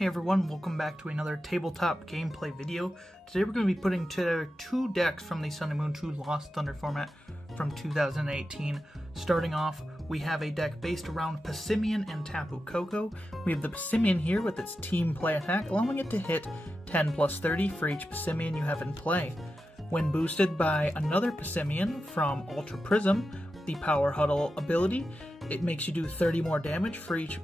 Hey everyone, welcome back to another tabletop gameplay video. Today we're going to be putting together two decks from the Sun and Moon 2 Lost Thunder format from 2018. Starting off, we have a deck based around Passimian and Tapu Koko. We have the Passimian here with its team play attack, allowing it to hit 10 plus 30 for each Passimian you have in play. When boosted by another Passimian from Ultra Prism, the Power Huddle ability, it makes you do 30 more damage for each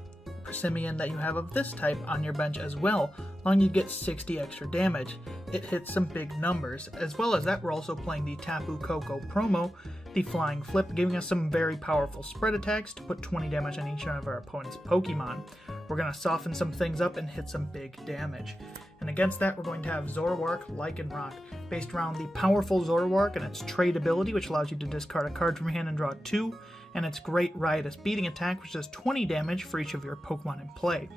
Passimian that you have of this type on your bench as well, allowing you to get 60 extra damage. It hits some big numbers. As well as that, we're also playing the Tapu Koko promo, the Flying Flip, giving us some very powerful spread attacks to put 20 damage on each one of our opponent's Pokemon. We're going to soften some things up and hit some big damage. And against that, we're going to have Zoroark, Lycanroc, based around the powerful Zoroark and its trade ability, which allows you to discard a card from your hand and draw 2, and its great Riotous Beating attack, which does 20 damage for each of your Pokemon in play.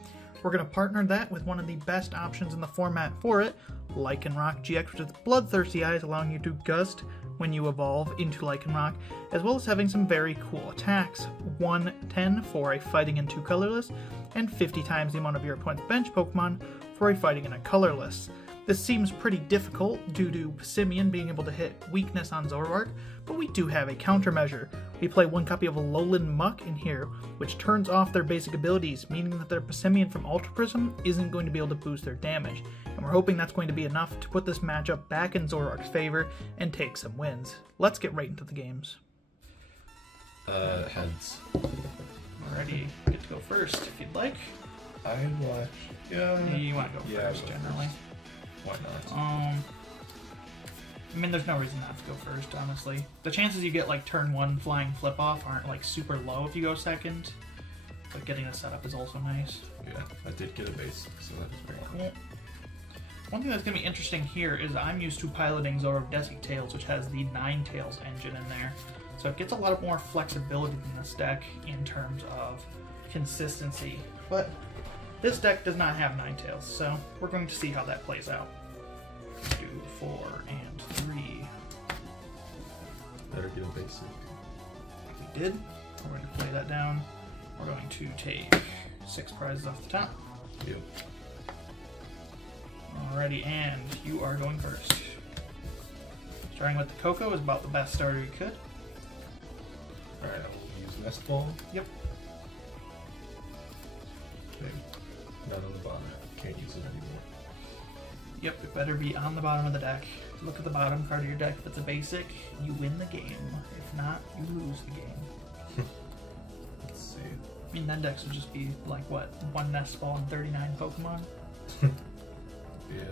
We're going to partner that with one of the best options in the format for it, Lycanroc GX, which is Bloodthirsty Eyes, allowing you to Gust when you evolve into Lycanroc, as well as having some very cool attacks. 110 for a fighting and 2 colorless, and 50 times the amount of your opponent's bench Pokemon for a fighting and a colorless. This seems pretty difficult due to Passimian being able to hit weakness on Zoroark, but we do have a countermeasure. We play one copy of Lowland Muck in here, which turns off their basic abilities, meaning that their Passimian from Ultra Prism isn't going to be able to boost their damage. And we're hoping that's going to be enough to put this matchup back in Zoroark's favor and take some wins. Let's get right into the games. Heads. Alrighty, you get to go first if you'd like. I watch. Yeah. You want to go first generally. First. Why not? I mean, there's no reason not to go first, honestly. The chances you get, like, turn 1 Flying Flip off aren't, like, super low if you go second. But getting a setup is also nice. Yeah, I did get a base, so that was very cool. One thing that's going to be interesting here is I'm used to piloting Zoroark Desert Tails, which has the 9 Tails engine in there. So it gets a lot more flexibility in this deck in terms of consistency. But this deck does not have 9 Tails, so we're going to see how that plays out. 2, 4, and 3. Better get a basic. We did. We're going to play that down. We're going to take 6 prizes off the top. Yep. Alrighty, and you are going first. Starting with the Koko is about the best starter you could. Alright, I'll use Nest Ball. Yep. Okay. Not on the bottom. Can't use it anymore. Yep, it better be on the bottom of the deck. Look at the bottom card of your deck. If it's a basic, you win the game. If not, you lose the game. Let's see. I mean, then decks would just be like, what, 1 Nest Ball and 39 Pokemon? Yeah.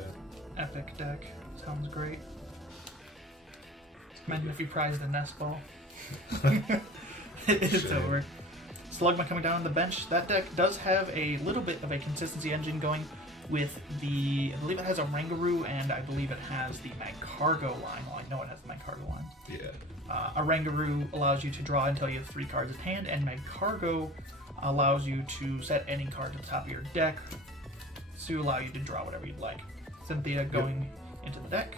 Epic deck. Sounds great. Imagine if you prized a Nest Ball. It's over. Slugma coming down on the bench. That deck does have a little bit of a consistency engine going with the, I believe it has a Rangaroo, and I believe it has the Magcargo line. Well, I know it has the Magcargo line. Yeah. A Rangaroo allows you to draw until you have 3 cards in hand, and Magcargo allows you to set any card to the top of your deck to allow you to draw whatever you'd like. Cynthia going into the deck.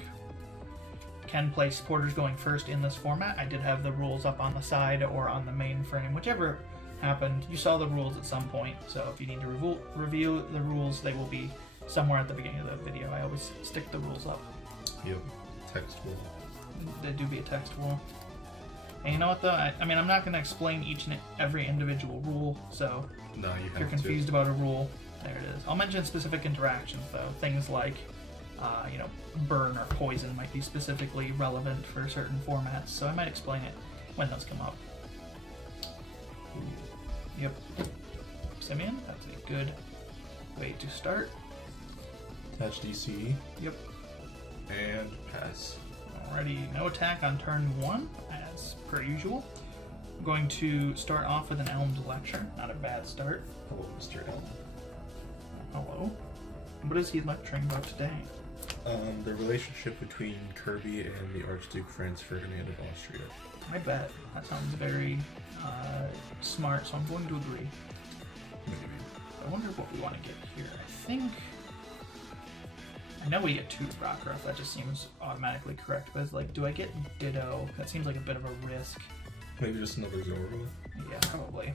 Can play supporters going first in this format. I did have the rules up on the side or on the main frame, whichever happened. You saw the rules at some point, so if you need to review the rules, they will be somewhere at the beginning of the video. I always stick the rules up. Yep. Text wall. They do be a text wall. And you know what though? I mean, I'm not going to explain each and every individual rule, so No, you if you're confused about a rule, there it is. I'll mention specific interactions though. Things like, you know, burn or poison might be specifically relevant for certain formats, so I might explain it when those come up. Yep. Passimian, that's a good way to start. Attach DC. Yep. And pass. Alrighty, no attack on turn 1, as per usual. I'm going to start off with an Elm's Lecture. Not a bad start. Hello, Mr. Elm. Hello. What is he lecturing about today? The relationship between Kirby and the Archduke Franz Ferdinand of Austria. I bet. That sounds very smart, so I'm going to agree. Maybe. I wonder what we want to get here. I think... I know we get 2 Rockruff, that just seems automatically correct, but it's like, do I get Ditto? That seems like a bit of a risk. Maybe just another Zoroark. Yeah, probably.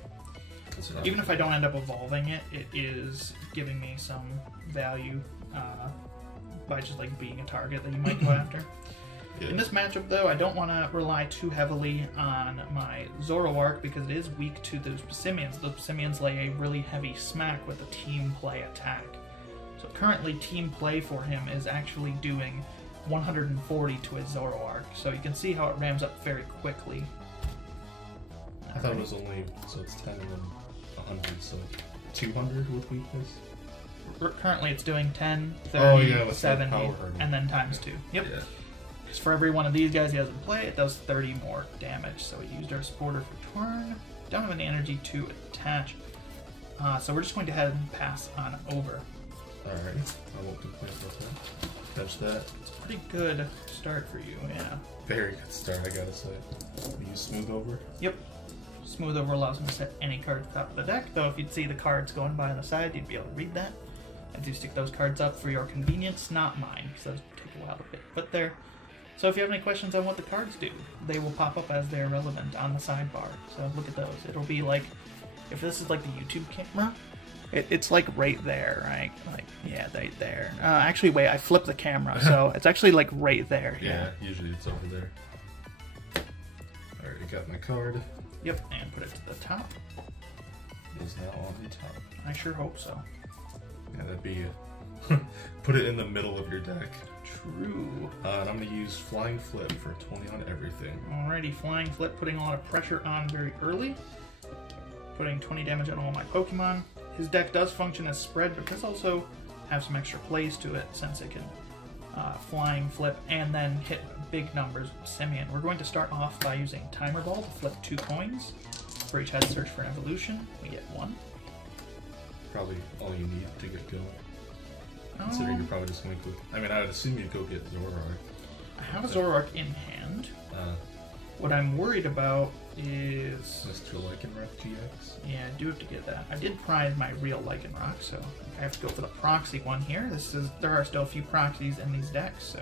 Even if I don't end up evolving it, it is giving me some value by just like being a target that you might go after. Yeah. In this matchup, though, I don't want to rely too heavily on my Zoroark because it is weak to those Passimians. Those Passimians lay a really heavy smack with a team play attack. So currently, team play for him is actually doing 140 to his Zoroark. So you can see how it rams up very quickly. I thought it was only, so it's 10 and then 100, so 200 with weakness? Currently it's doing 10, 30, yeah, 70, and then times 2. Yep. Yeah. Because for every one of these guys he has in play, it does 30 more damage. So we used our supporter for turn. Don't have any energy to attach. So we're just going to head and pass on over. Alright, I won't complain about that. Catch that. It's a pretty good start for you, yeah. Very good start, I gotta say. We use Smooth Over? Yep. Smooth Over allows me to set any card at the top of the deck, though if you'd see the cards going by on the side, you'd be able to read that. I do stick those cards up for your convenience, not mine, because those take a while to put there. So if you have any questions on what the cards do, they will pop up as they're relevant on the sidebar. So look at those. It'll be like, if this is like the YouTube camera, it's like right there, right? Like, yeah, right there. Actually, wait, I flipped the camera, so it's actually like right there. Yeah, usually it's over there. Alright, I got my card. Yep, and put it to the top. It is now on the top. I sure hope so. Yeah, that'd be put it in the middle of your deck. True. And I'm going to use Flying Flip for 20 on everything. Alrighty, Flying Flip, putting a lot of pressure on very early. Putting 20 damage on all my Pokemon. His deck does function as spread, but does also have some extra plays to it since it can Flying Flip and then hit big numbers with Passimian. We're going to start off by using Timer Ball to flip 2 coins. For each head search for an evolution, we get 1. Probably all you need to get going. Considering you're probably just going to... I mean, I would assume you'd go get Zoroark. I have a Zoroark in hand. What I'm worried about is... Mr. Lycanroc GX? Yeah, I do have to get that. I did prize my real Lycanroc, so I have to go for the proxy one here. There are still a few proxies in these decks, so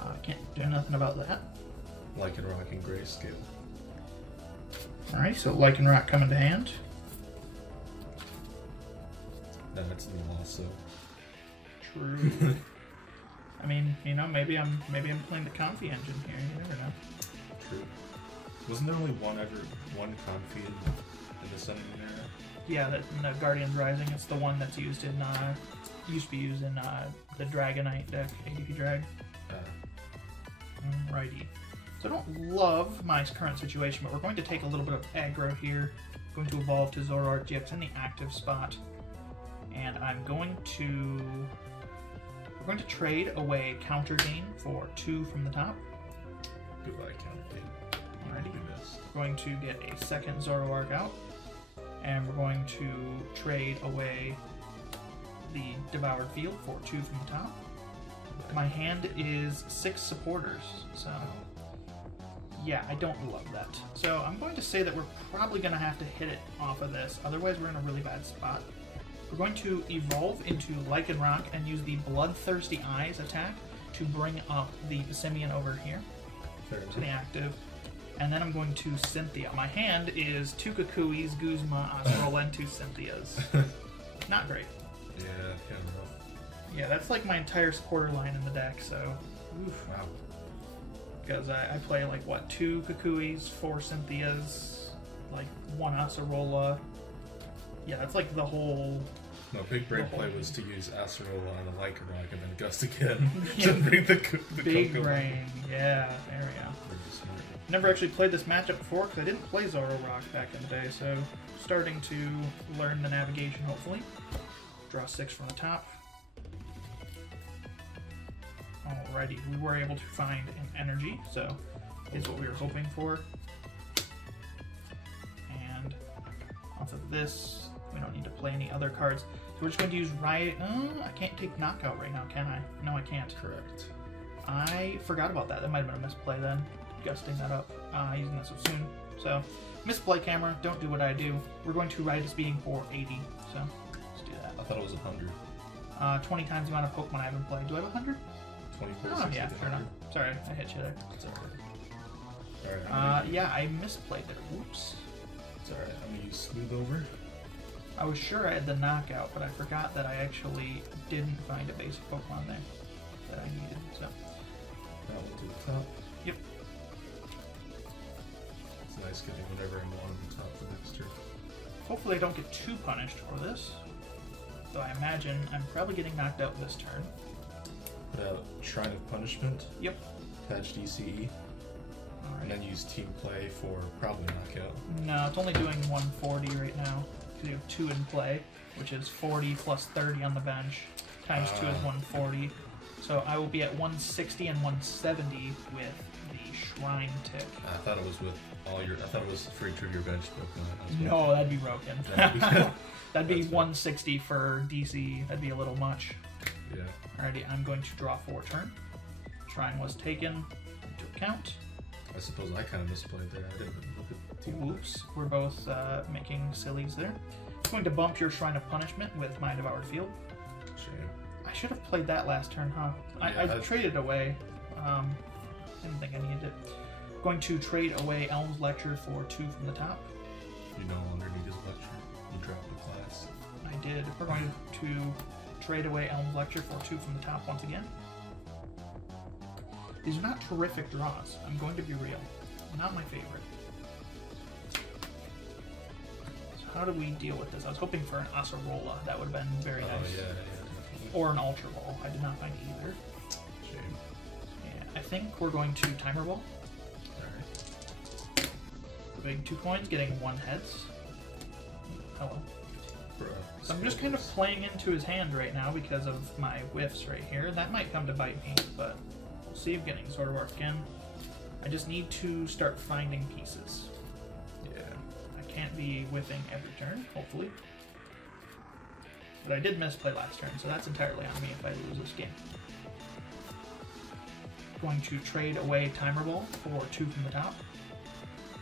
I can't do nothing about that. Lycanroc and Grayscale. Alright, so Lycanroc coming to hand. No, it's me also. True. I mean, you know, maybe I'm playing the Confi engine here. You never know. True. Wasn't there only one Confi in the Sun and Moon era? Yeah, in the Guardians Rising, it's the one that's used in used to be used in the Dragonite deck, ADP Drag. Alrighty. So I don't love my current situation, but we're going to take a little bit of aggro here. Going to evolve to Zoroark GX in the active spot, and I'm going to. We're going to trade away Counter Gain for 2 from the top. Goodbye, Counter Gain. Alrighty. We're going to get a second Zoroark out, and we're going to trade away the Devoured Field for 2 from the top. My hand is 6 supporters, so yeah, I don't love that. So I'm going to say that we're probably going to have to hit it off of this, otherwise we're in a really bad spot. We're going to evolve into Lycanroc and use the Bloodthirsty Eyes attack to bring up the Passimian over here to the active. And then I'm going to Cynthia. My hand is 2 Kukuis, Guzma, Osrola, and 2 Cynthias. Not great. Yeah, kind of rough. Yeah, that's like my entire supporter line in the deck, so... Oof. Wow. Because I play like, what, 2 Kukuis, 4 Cynthias, like 1 Acerola. Yeah, that's like the whole... No, Big Brain play was to use Acerola on a Lycanroc and then Gust again to bring the Big Koko Brain, yeah, there we go. Never actually played this matchup before because I didn't play Zoroark back in the day, so starting to learn the navigation hopefully. Draw 6 from the top. Alrighty, we were able to find an energy, so is what we were hoping for. And off of this, we don't need to play any other cards. So we're just going to use Riot. I can't take Knockout right now, can I? No, I can't. Correct. I forgot about that. That might have been a misplay then. Gusting that up, using that so soon. So, misplay camera, don't do what I do. We're going to Riot Speeding for 80, so let's do that. I thought it was 100. 20 times the amount of Pokemon I haven't played. Do I have 100? 24, Oh, 60, yeah, sure enough. 100. Sorry, I hit you there. It's alright. Alright. Yeah, I misplayed it. Whoops. It's alright, I'm gonna use Smooth Over. I was sure I had the knockout, but I forgot that I actually didn't find a basic Pokemon there that I needed, so. That one to the top. Yep. It's nice getting whatever I want on the top for next turn. Hopefully I don't get too punished for this. Though I imagine I'm probably getting knocked out this turn. Put out Shrine of Punishment. Yep. Attach DCE. Alright. And then use Team Play for probably knockout. No, it's only doing 140 right now. Because you have 2 in play, which is 40 plus 30 on the bench. Times 2 is 140. So I will be at 160 and 170 with the Shrine Tick. I thought it was with all your. I thought it was for each of your bench Pokemon. No, that'd be broken. That'd be 160 for DC. That'd be a little much. Yeah. Alrighty, I'm going to draw 4 turn. Shrine was taken into account. I suppose I kind of misplayed there. I didn't look at Team. Whoops, we're both making sillies there. I'm going to bump your Shrine of Punishment with my Devoured Field. Shame. I should have played that last turn, huh? Yeah, I traded away. Didn't think I needed it. Going to trade away Elm's Lecture for 2 from the top. You no longer need his lecture. You dropped the class. I did. We're going to trade away Elm's Lecture for 2 from the top once again. These are not terrific draws. I'm going to be real. Not my favorite. So how do we deal with this? I was hoping for an Acerola. That would have been very nice. Oh, yeah, definitely. Or an Ultra Ball. I did not find either. Shame. Yeah, I think we're going to Timer Ball. Alright. Moving 2 coins, getting 1 heads. Hello. Bro, So I'm just kind of playing into his hand right now because of my whiffs right here. That might come to bite me, but we'll see. I'm getting Zoroark again. I just need to start finding pieces. Yeah. I can't be whiffing every turn, hopefully. But I did misplay last turn, so that's entirely on me if I lose this game. Going to trade away Timer Ball for 2 from the top.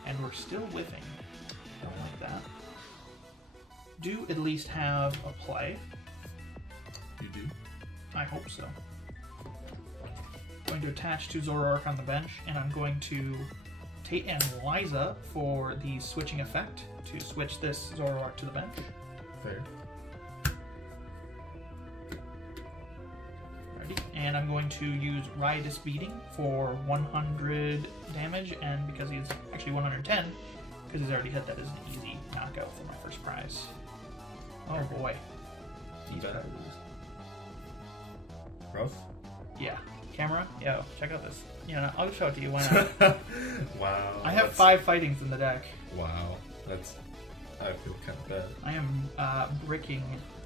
And we're still whiffing. Don't like that. Do at least have a play. You do? I hope so. Going to attach to Zoroark on the bench, and I'm going to take and Liza for the switching effect to switch this Zoroark to the bench. Fair. Alrighty. And I'm going to use Riotous Beating for 100 damage, and because he's actually 110, because he's already hit, that is an easy knockout for my first prize. Oh boy. These Bet. prizes. Rough? Yeah. Camera? Yo, check out this. You know, I'll show it to you. Why not? Wow. I have 5 fightings in the deck. Wow. That's. I feel kind of bad. I am bricking,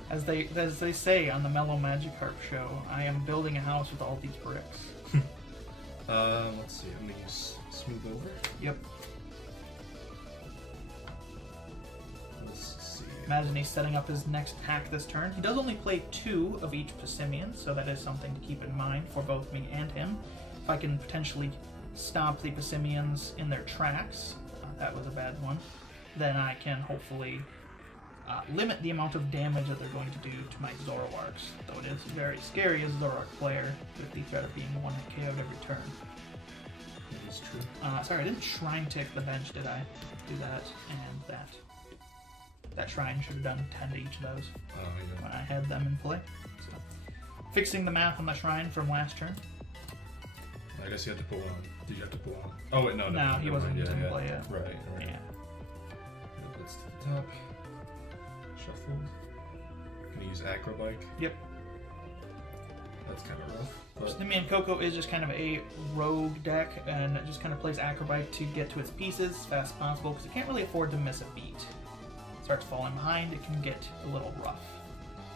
as they say on the Mellow Magikarp show. I am building a house with all these bricks. Let's see. I'm gonna use Smooth Over. Yep. Let's see. Imagine he's setting up his next hack this turn. He does only play 2 of each Passimian, so that is something to keep in mind for both me and him. If I can potentially stop the Passimians in their tracks, that was a bad one, then I can hopefully limit the amount of damage that they're going to do to my Zoroarks, though it is very scary as a Zoroark player with the threat of being 1-hit KO'd every turn. That is true. Sorry, I didn't Shrine Tick the bench, did I? Do that and that. That Shrine should have done 10 to each of those Oh, yeah. when I had them in play. So, fixing the math on the Shrine from last turn. I guess you had to put one on. Did you have to put one on? Oh, wait, no. No, he wasn't in in play yet. Right, right. Yeah. That's to the top. Shuffled. Gonna use Acrobike. Yep. That's kind of rough. But Passimian Koko is just kind of a rogue deck, and it just kind of plays Acrobike to get to its pieces as fast as possible, because it can't really afford to miss a beat. It starts falling behind, it can get a little rough.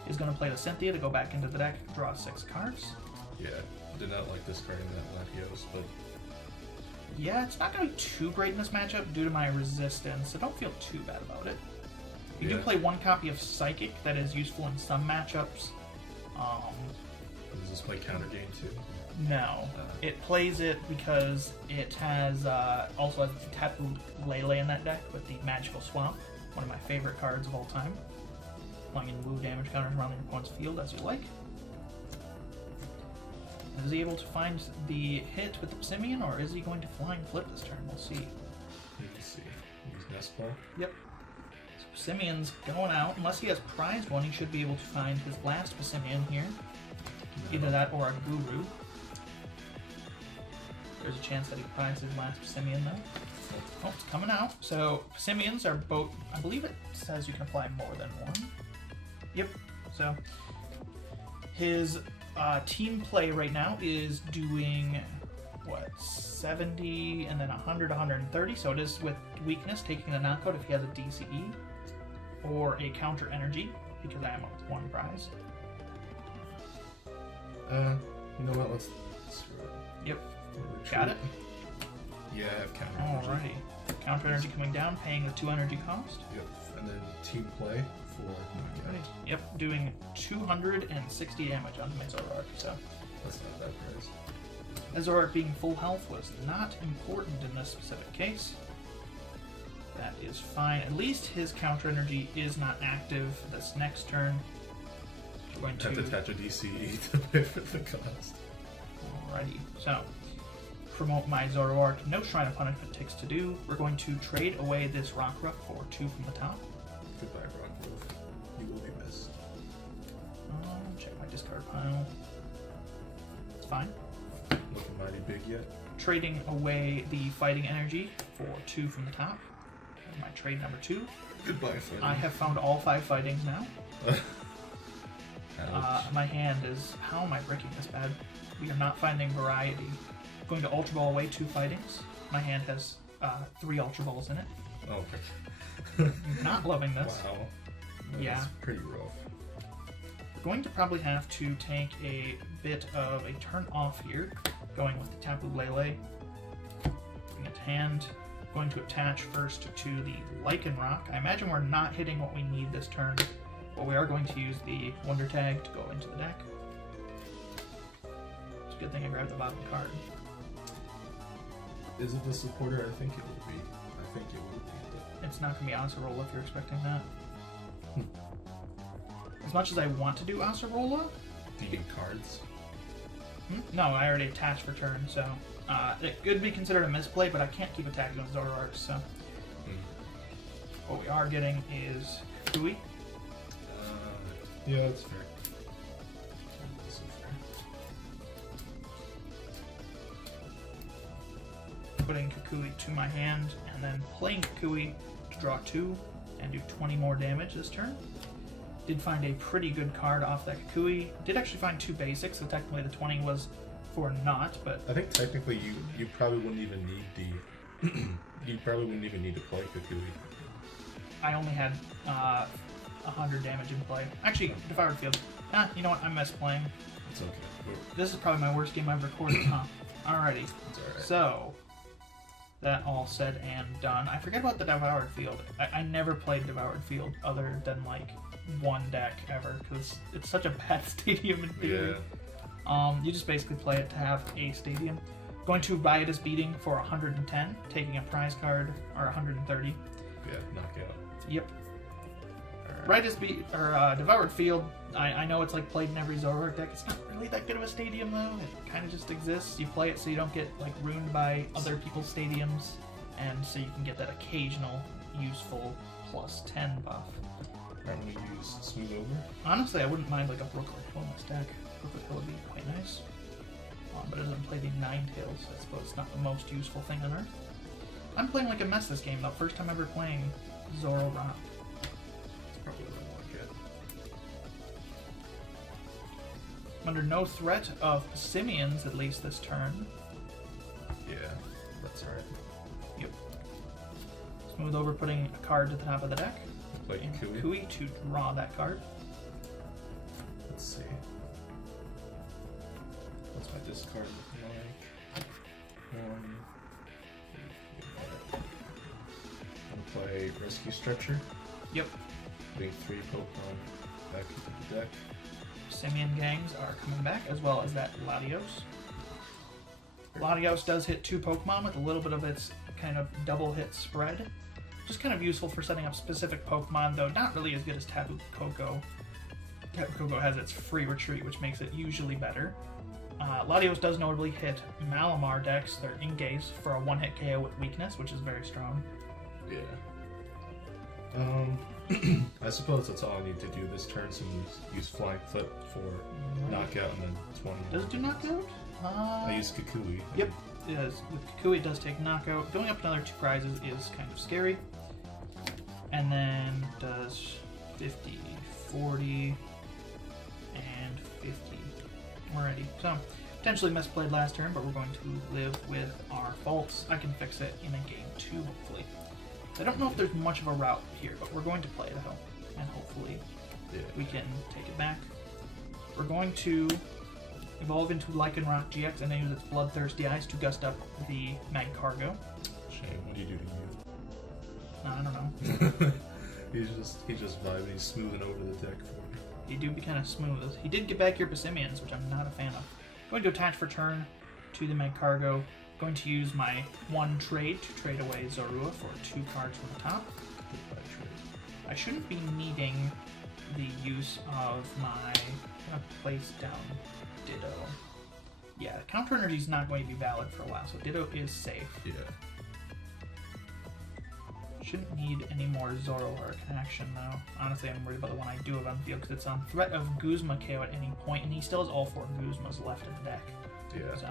He's going to play the Cynthia to go back into the deck, draw 6 cards. yeah, did not like discarding that Latios, but Yeah, it's not going to be too great in this matchup due to my resistance, so don't feel too bad about it. You do Yeah. play 1 copy of Psychic that is useful in some matchups. does this play counter game too? No. It plays it because it has also has the Tapu Lele in that deck with the Magical Swamp, one of my favorite cards of all time. Applying in woo damage counters around your opponent's field as you like. Is he able to find the hit with the Passimian, or is he going to flying flip this turn? We'll see. Let's see. Use Nest Ball. Yep. Passimian's going out. Unless he has prized one, he should be able to find his last Passimian here. No. Either that or a Guru. There's a chance that he prized his last Passimian though. Oh, it's coming out. So Passimians are both, I believe it says you can apply more than one. Yep. So his team play right now is doing, what, 70 and then 100, 130. So it is with weakness, taking a knockout if he has a DCE or a counter energy, because I am up with one prize. You know what? Let's Yep. retreat. Got it? Yeah, I have counter energy. Alrighty. Counter energy coming down, paying the 2 energy cost. Yep. And then team play for my guy. Yep, doing 260 damage on my Zoroark, so. That's not a bad price. Zoroark being full health was not important in this specific case. That is fine. At least his counter energy is not active this next turn. We're going Have to attach a DCE to pay for the cost. Alrighty, so promote my Zoroark. No Shrine of Punishment takes to do. We're going to trade away this Rockruff for 2 from the top. Goodbye, Rockruff. You will be missed. Check my discard pile. It's fine. Looking mighty big yet. Trading away the Fighting Energy for 2 from the top. And my trade number 2. Goodbye, fighting. I have found all 5 fightings now. My hand is... How am I breaking this bad? We are not finding variety. Going to Ultra Ball away 2 fightings. My hand has 3 Ultra Balls in it. Oh, okay. Not loving this. Wow. That Yeah. is pretty rough. We're going to probably have to take a bit of a turn off here. Going with the Tapu Lele. Bring it to hand. Going to attach first to the Lycanroc. I imagine we're not hitting what we need this turn, but we are going to use the Wonder Tag to go into the deck. It's a good thing I grabbed the bottom card. Is it the supporter? I think it will be. I think it will be. It's not going to be Acerola if you're expecting that. As much as I want to do Acerola... Do you need cards? No, I already attached for turn, so... it could be considered a misplay, but I can't keep attacking with Zoroark, so... What we are getting is Kui. Yeah, that's fair. That's fair. Putting Kukui to my hand, and then playing Kukui to draw 2 and do 20 more damage this turn. Did find a pretty good card off that Kukui. Did actually find 2 basics, so technically the 20 was for naught, but... I think technically you probably wouldn't even need the... you probably wouldn't even need to play Kukui. I only had 100 damage in play. Actually, Devoured Field. You know what? I missed playing. It's okay. This is probably my worst game I've recorded, huh? Alrighty. It's alright. So, that all said and done. I forget about the Devoured Field. I never played Devoured Field other than, like, one deck ever, because it's such a bad stadium in theory. Yeah. You just basically play it to have a stadium. Going to Riotous Beating for 110, taking a prize card, or 130. Yeah, knockout. Yep. Riotous Devoured Field, I know it's like played in every Zoroark deck. It's not really that good of a stadium though. It kind of just exists. You play it so you don't get like ruined by other people's stadiums, and so you can get that occasional useful +10 buff. Aren't we use Smooth Over? Honestly, I wouldn't mind like a Brooklet Hill in this deck. Brooklet Hill would be quite nice. But it doesn't play the Ninetales, so I suppose it's not the most useful thing on Earth. I'm playing like a mess this game though. First time ever playing Zoroark. It's probably what I want to get. I'm under no threat of Passimians, at least this turn. Yeah, that's alright. Yep. Smooth Over putting a card to the top of the deck. Play And Kui. Kui to draw that card. Let's see. What's my discard looking like? I'm gonna play Rescue Stretcher. Yep. Putting 3 Pokemon back into the deck. Passimian gangs are coming back, as well as that Latios. Latios does hit 2 Pokemon with a little bit of its kind of double hit spread. Just kind of useful for setting up specific Pokemon, though not really as good as Tapu Koko. Tapu Koko has its free retreat, which makes it usually better. Latios does notably hit Malamar decks, their Ingaze, for a 1-hit KO with weakness, which is very strong. Yeah. I suppose that's all I need to do this turn, so use Flying Foot for knockout and then 20. Does it do knockout? I use Kukui. Yep, it does. With Kukui, it does take knockout. Going up another 2 prizes is kind of scary. And then does 50, 40, and 50. Alrighty, so potentially misplayed last turn, but we're going to live with our faults. I can fix it in a game 2, hopefully. I don't know if there's much of a route here, but we're going to play it out, and hopefully we can take it back. We're going to evolve into Lycanroc GX and then use its bloodthirsty eyes to gust up the Magcargo. Shame. What do you do to you? I don't know. he's just vibing. He's smoothing over the deck for me. He do be kind of smooth. He did get back your Passimians, which I'm not a fan of. Going to attach for turn to the Magcargo. Going to use my 1 trade to trade away Zoroark for 2 cards from the top. Goodbye trade. I shouldn't be needing the use of my... I'm going to place down Ditto. Yeah, counter energy is not going to be valid for a while, so Ditto is safe. Yeah. Shouldn't need any more Zoroark action though. Honestly, I'm worried about the one I do have on field because it's on threat of Guzma KO at any point, and he still has all 4 Guzmas left in the deck. Yeah. So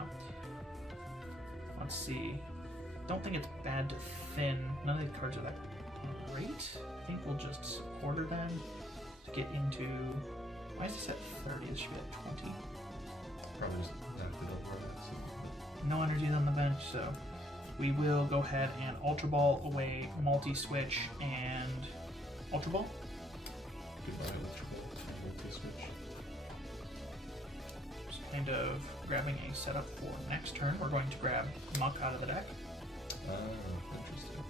let's see. Don't think it's bad to thin. None of these cards are that great. I think we'll just support her then to get into. Why is this at 30? This should be at 20. Probably just not good over it. So. No energies on the bench, so. We will go ahead and Ultra Ball away, multi-switch, and Ultra Ball. Goodbye, Ultra Ball, multi-switch. Just kind of grabbing a setup for next turn. We're going to grab Muck out of the deck. Oh, interesting.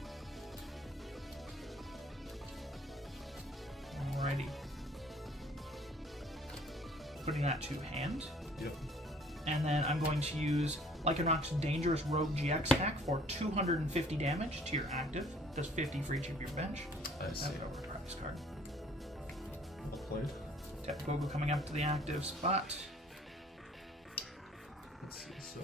Alrighty. Putting that to hand. Yep. And then I'm going to use Lycanroc's Dangerous Rogue GX attack for 250 damage to your active. Does 50 for each of your bench. I see. Overdraw this card. Well played. Tapu Koko coming up to the active spot. Let's see, so.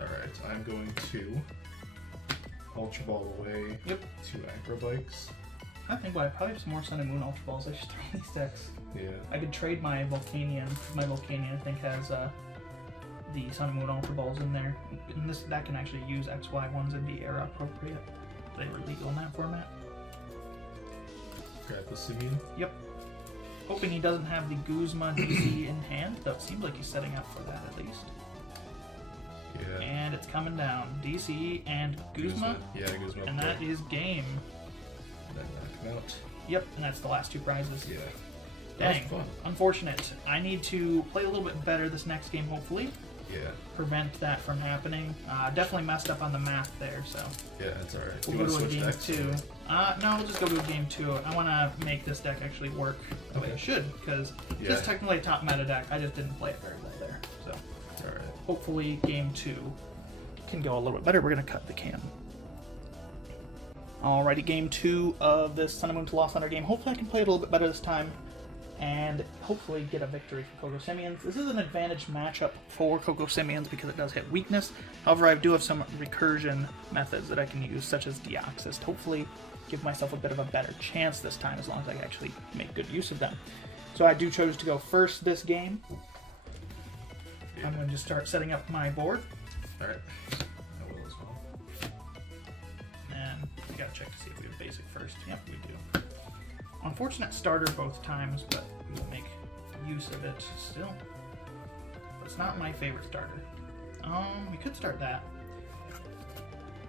Alright, I'm going to Ultra Ball away. Yep. 2 Acrobikes. I think I probably have some more Sun and Moon Ultra Balls. I should throw these decks. Yeah. I could trade my Volcanion. My Volcanion, I think, has the Sun and Moon Ultra Balls in there. And that can actually use XY ones and be era appropriate. They were legal in that format. Grab Passimian. Yep. Hoping he doesn't have the Guzma DC in hand, though it seems like he's setting up for that at least. Yeah. And it's coming down. DC and Guzma. Yeah, Guzma. And that is game. Then knock him out. Yep, and that's the last 2 prizes. Yeah. Dang. That was fun. Unfortunate. I need to play a little bit better this next game, hopefully. Yeah. Prevent that from happening. Definitely messed up on the math there, so. Yeah, it's alright. We'll go to a game 2. No, we'll just go to a game 2. I want to make this deck actually work the way it should, because this is technically a top meta deck. I just didn't play it very well there, so. Alright. Hopefully game 2 can go a little bit better. We're going to cut the cam. Alrighty, game 2 of this Sun and Moon to Lost Thunder game. Hopefully I can play it a little bit better this time, and hopefully get a victory for Koko Simians. This is an advantage matchup for Koko Simians because it does hit weakness. However, I do have some recursion methods that I can use, such as Deoxys, to hopefully give myself a bit of a better chance this time, as long as I actually make good use of them. So I do choose to go first this game. Yeah. I'm going to start setting up my board. Alright. I will as well. And we gotta check to see if we have basic first. Yep, we do. Unfortunate starter both times, but we will make use of it still. But it's not my favorite starter. We could start that.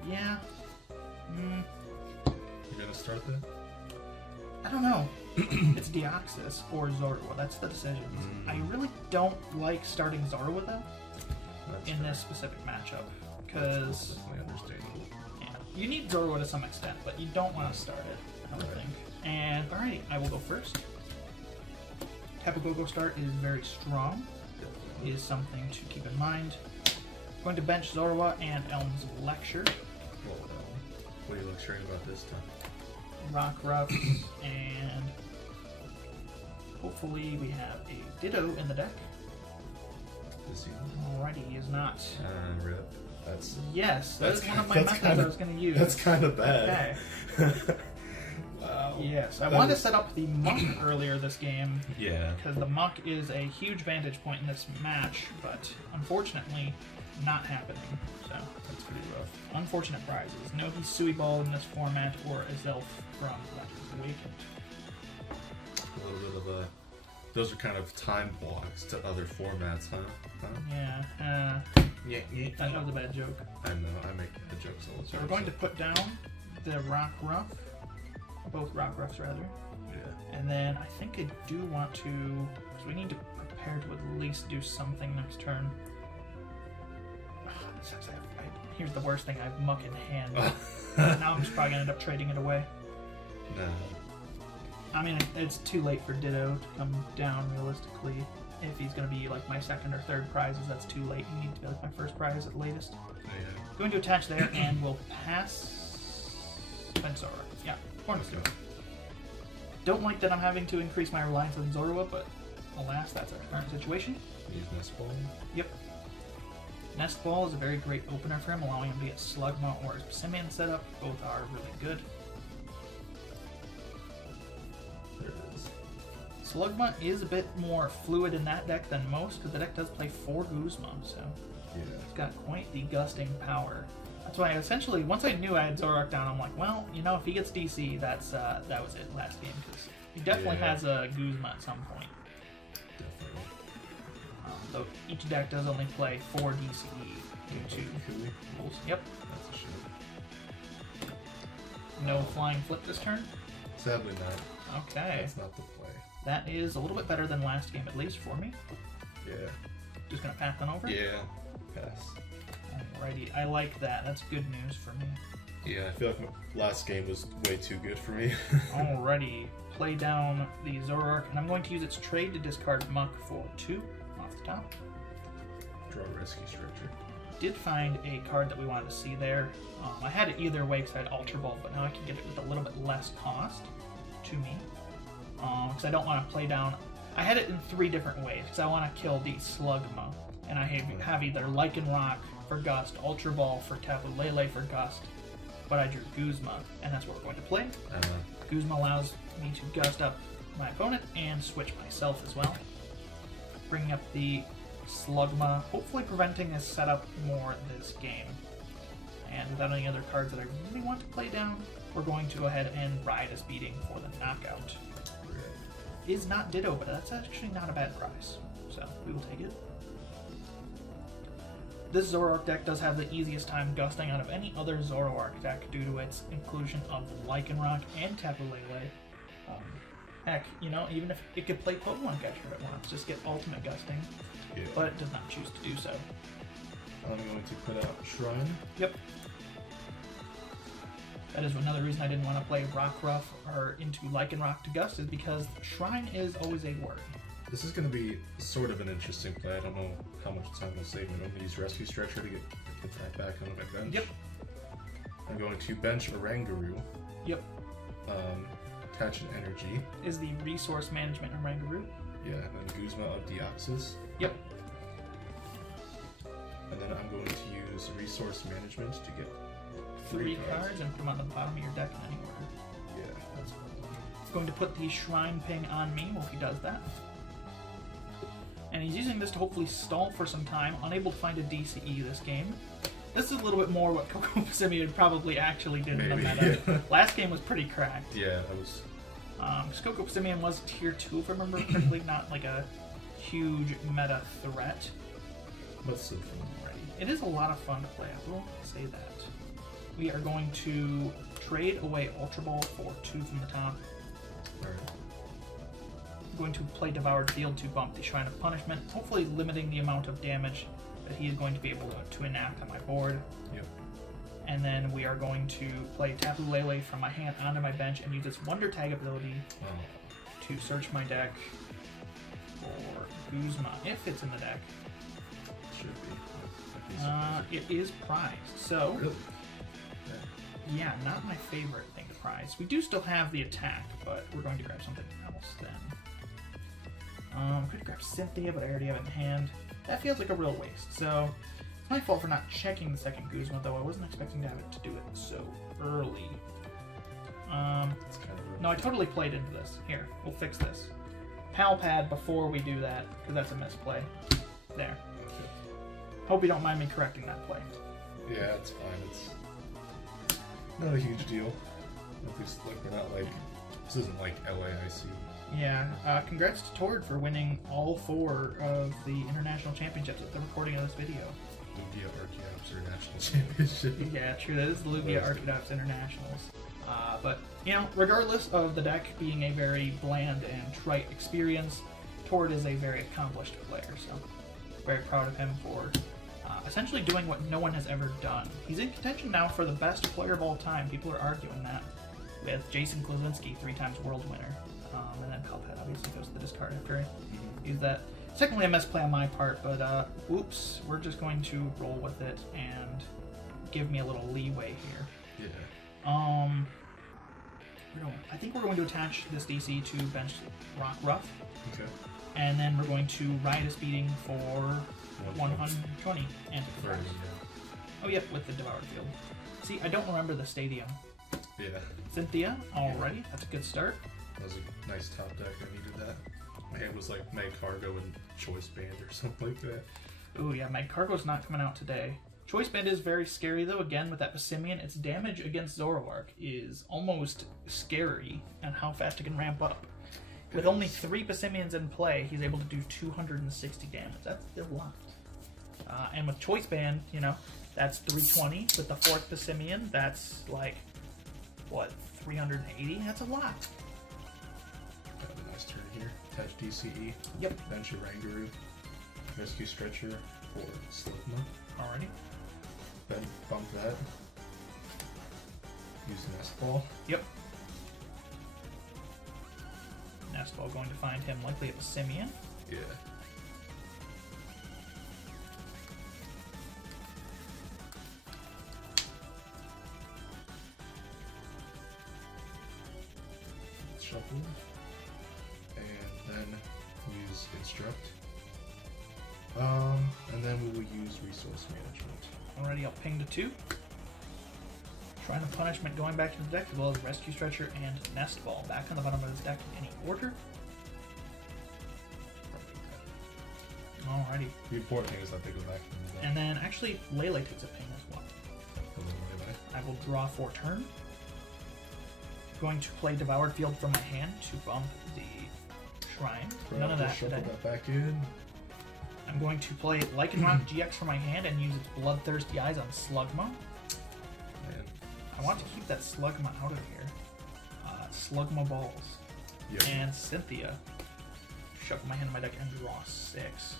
Yeah. You're gonna start that? I don't know. It's Deoxys or Zoroark. That's the decisions. I really don't like starting Zoroark though in this specific matchup, because yeah, you need Zoroark to some extent, but you don't want to start it, I don't think. And alrighty, I will go first. Tapu Koko start is very strong. Is something to keep in mind. Going to bench Zoroark and Elm's Lecture. Well, what are you lecturing about this time? Rockruff, and hopefully we have a Ditto in the deck. Is he? Alrighty, he is not. Rip. That's that's one of my methods I was going to use. That's kind of bad. Okay. Wow. Yes, I wanted to set up the Muck earlier this game. Yeah. Because the Muck is a huge vantage point in this match, but unfortunately, not happening. So That's pretty rough. unfortunate prizes. No Hisui Ball in this format, or a Zelf from Legends Awakened. A little bit of a... Those are kind of time blocks to other formats, huh? Yeah, that was a bad joke. I know, I make bad jokes all the time. So we're going to put down the Rockruff, both Rockruffs rather. Yeah. And then I think I do want to, because we need to prepare to at least do something next turn. Here's the worst thing, I have Muck in hand. Now I'm just probably going to end up trading it away. No. I mean, it's too late for Ditto to come down realistically. If he's going to be like my second or third prizes, that's too late. You need to be like my first prize at latest. Yeah. Going to attach there, and we'll pass Zoroark. Yeah, Hornets do it. Don't like that I'm having to increase my reliance on Zorua, but alas, that's our current situation. Use Nest Ball. Yep. Nest Ball is a very great opener for him, allowing him to get Slugma or his Passimian setup. Both are really good. There it is. Slugma is a bit more fluid in that deck than most, because the deck does play 4 Guzma, so Yeah. it's got quite the gusting power. That's why essentially, once I knew I had Zoroark down, I'm like, well, you know, if he gets DC, that was it last game, because he definitely has a Guzma at some point. Definitely. Though each deck does only play 4 DCE due to rules. Yep. That's a shame. No flying flip this turn? Sadly not. Okay. That's not the play. That is a little bit better than last game, at least for me. Yeah. Just gonna pass that over? Yeah. Pass. Alrighty, I like that. That's good news for me. Yeah, I feel like my last game was way too good for me. Alrighty, play down the Zoroark, and I'm going to use its trade to discard Muck for 2 off the top. Draw Rescue Structure. Did find a card that we wanted to see there. I had it either way because I had Ultra Ball, but now I can get it with a little bit less cost to me. Because I don't want to play down... I had it in 3 different ways, because I want to kill the Slugma. And I have either Lycanroc for Gust, Ultra Ball for Tapu Lele for Gust, but I drew Guzma, and that's what we're going to play. Guzma allows me to Gust up my opponent and switch myself as well. Bringing up the Slugma, hopefully preventing this setup more this game. And without any other cards that I really want to play down, we're going to go ahead and ride a beating for the knockout. Is not Ditto, but that's actually not a bad price, so we will take it. This Zoroark deck does have the easiest time gusting out of any other Zoroark deck due to its inclusion of Lycanroc and Tapu Lele. Heck, you know, even if it could play Pokemon Catcher if it wants, just get ultimate gusting, but it does not choose to do so. I'm going to put out Shrine. Yep. That is another reason I didn't want to play Rockruff or into Lycanroc to gust, is because Shrine is always a worry. This is going to be sort of an interesting play. I don't know how much time we'll save. I'm going to use Rescue Structure to get that back on my bench. Yep. I'm going to bench Oranguru. Yep. Attach an Energy. Is the resource management Oranguru. Yeah, and then Guzma of Deoxys. Yep. And then I'm going to use Resource Management to get 3 cards and put them on the bottom of your deck in any order. Yeah, that's cool. Going to put the Shrine Ping on me while he does that. And he's using this to hopefully stall for some time, unable to find a DCE this game. This is a little bit more what Koko Passimian probably actually did in the meta. Yeah. Last game was pretty cracked. Yeah, that was... Because Koko Passimian was tier 2, if I remember correctly, not like a huge meta threat. But still fun. It is a lot of fun to play, I will say that. We are going to trade away Ultra Ball for 2 from the top. Alright. I'm going to play Devoured Field to bump the Shrine of Punishment, hopefully limiting the amount of damage that he is going to be able to enact on my board. Yep. And then we are going to play Tapu Lele from my hand onto my bench and use its Wonder Tag ability to search my deck for Guzma, if it's in the deck. Should be. It is prized, so Really? yeah, not my favorite thing to prize. We do still have the attack, but we're going to grab something else then. Could grab Cynthia, but I already have it in hand. That feels like a real waste. So it's my fault for not checking the second Guzma, though I wasn't expecting to have it to do it so early. No, I totally played into this. Here, we'll fix this. Pal pad before we do that, because that's a misplay. There. Okay. Hope you don't mind me correcting that play. Yeah, it's fine. It's not a huge deal. At least, like, we're not like... This isn't like LAIC. Yeah, congrats to Tord for winning all 4 of the international championships at the recording of this video. Lugia Archeops International Championship. Yeah, true, that is the Lugia Archeops Internationals. But, you know, regardless of the deck being a very bland and trite experience, Tord is a very accomplished player, so very proud of him for essentially doing what no one has ever done. He's in contention now for the best player of all time. People are arguing that with Jason Klaczynski, 3-times world winner. And then Palpad obviously goes to the discard after I use that. Technically a misplay on my part, but oops, we're just going to roll with it and give me a little leeway here. Yeah. I think we're going to attach this DC to bench Rock Ruff. Okay. And then we're going to ride a speeding for 120 and oh yep, with the Devoured Field. See, I don't remember the stadium. Yeah. Cynthia, alrighty, that's a good start. That was a nice top deck. I needed that. My hand was like Meg Cargo and Choice Band or something like that. Ooh, yeah, Meg Cargo's not coming out today. Choice Band is very scary, though. Again, with that Passimian, its damage against Zoroark is almost scary and how fast it can ramp up. With only 3 Passimians in play, he's able to do 260 damage. That's still a lot. And with Choice Band, you know, that's 320. With the 4th Passimian, that's like, what, 380? That's a lot. Got a nice turn here. Attach DCE. Yep. Bench Rangaroo. Rescue Stretcher for Slugma. Alrighty. Then bump that. Use Nest Ball. Yep. Nest Ball going to find him likely a Passimian. Yeah. Shuffle. And then use Instruct. And then we will use Resource Management. Already, I'll ping to 2. Shrine of Punishment going back to the deck, as well as Rescue Stretcher and Nest Ball back on the bottom of this deck in any order. Alrighty. The important thing is that they go back in the deck. And then actually, Lele takes a ping as well. I will draw 4 turn. Going to play Devoured Field from my hand to bump the Shrine. None of that today. Shuffle that back in. I'm going to play Lycanroc GX from my hand and use its Bloodthirsty Eyes on Slugma. Man. I want to keep that Slugma out of here. Slugma Balls. Yep. And Cynthia. Shuffle my hand in my deck and draw 6.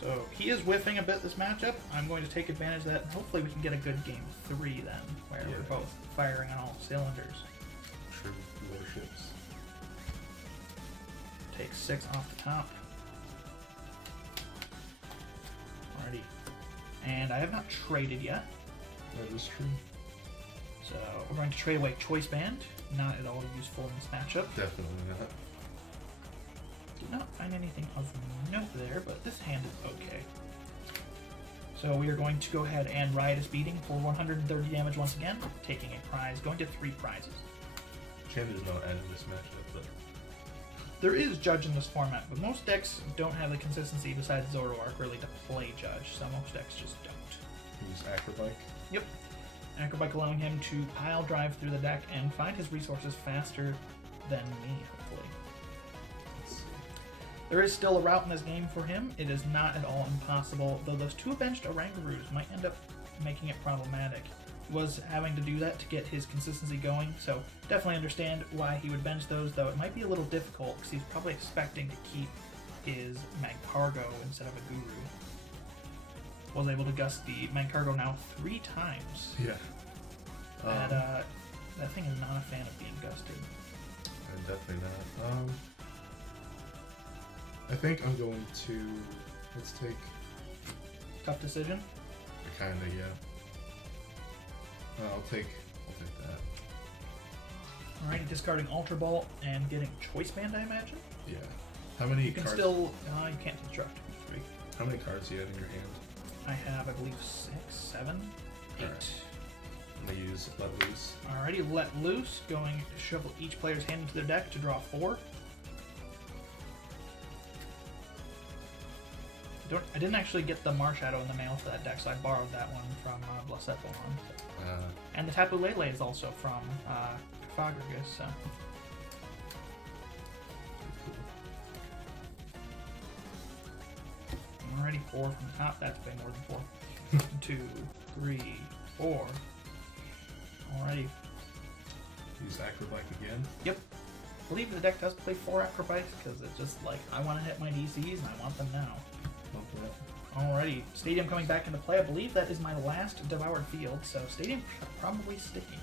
So he is whiffing a bit this matchup. I'm going to take advantage of that, and hopefully we can get a good game 3 then, where we're both firing on all cylinders. True warships. Take 6 off the top. Alrighty. And I have not traded yet. That is true. So we're going to trade away Choice Band. Not at all useful in this matchup. Definitely not. Did not find anything of note there, but this hand is okay. So we are going to go ahead and Riotous Beating for 130 damage once again, taking a prize, going to 3 prizes. Shame there's no end in this matchup, but... There is Judge in this format, but most decks don't have the consistency besides Zoroark really to play Judge, so most decks just don't. Use Acrobike? Yep. Acrobike allowing him to pile drive through the deck and find his resources faster than me, hopefully. There is still a route in this game for him. It is not at all impossible, though those 2 benched Orangaroos might end up making it problematic. He was having to do that to get his consistency going, so definitely understand why he would bench those, though it might be a little difficult because he's probably expecting to keep his Magcargo instead of a Guru. Was able to gust the Magcargo now 3 times. Yeah. That thing is not a fan of being gusted. Definitely not. I think I'm going to... Let's take... Tough decision? kinda, yeah. I'll take that. Alright, discarding Ultra Ball and getting Choice Band, I imagine? Yeah. How many you can cards? Still, you can't destruct. 3. How many cards do you have in your hand? I have, I believe, 6, 7, 8. Right. I'm gonna use Let Loose. Alrighty, Let Loose, going to shuffle each player's hand into their deck to draw 4. I didn't actually get the Marshadow in the mail for that deck, so I borrowed that one from Blacephalon. And the Tapu Lele is also from Kofagrigus, so. Already 4 from the top. That's been more than 4. 2, 3, 4. Alrighty. Use Acrobike again? Yep. I believe the deck does play 4 Acrobikes because it's just like, I want to hit my DCs and I want them now. Okay. Alrighty. Stadium coming back into play. I believe that is my last Devoured Field, so Stadium probably sticking.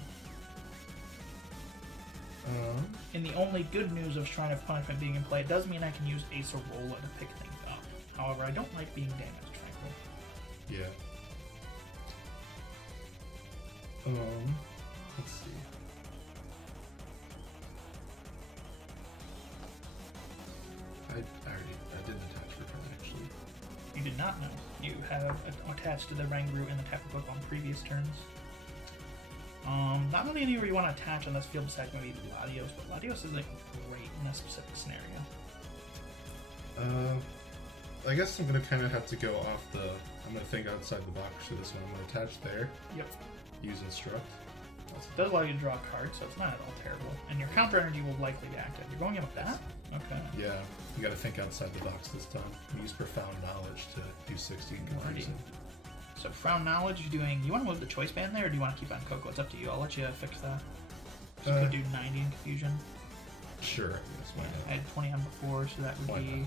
In the only good news of Shrine of Punishment being in play, it does mean I can use Acerola to pick things up. However, I don't like being damaged, frankly. Yeah. Let's see. I didn't attach for turn, actually. You did not know. You have attached to the Rangaroo in the Tapu book on previous turns. Not really anywhere you want to attach on this field besides maybe Latios, but Latios is like great in this specific scenario. I guess I'm gonna kind of have to go off the. I'm gonna think outside the box for this one. I'm gonna attach there. Yep. Use Instruct. It does allow you to draw a card, so it's not at all terrible. And your counter energy will likely be active. You're going in with that? Okay. Yeah, you gotta think outside the box this time. Use Profound Knowledge to do 60 and confuse it. So Profound Knowledge, you want to move the Choice Band there, or do you want to keep on Koko? It's up to you. I'll let you fix that. So you could do 90 in Confusion. Sure, yes, why not? I had 20 on before, so that would be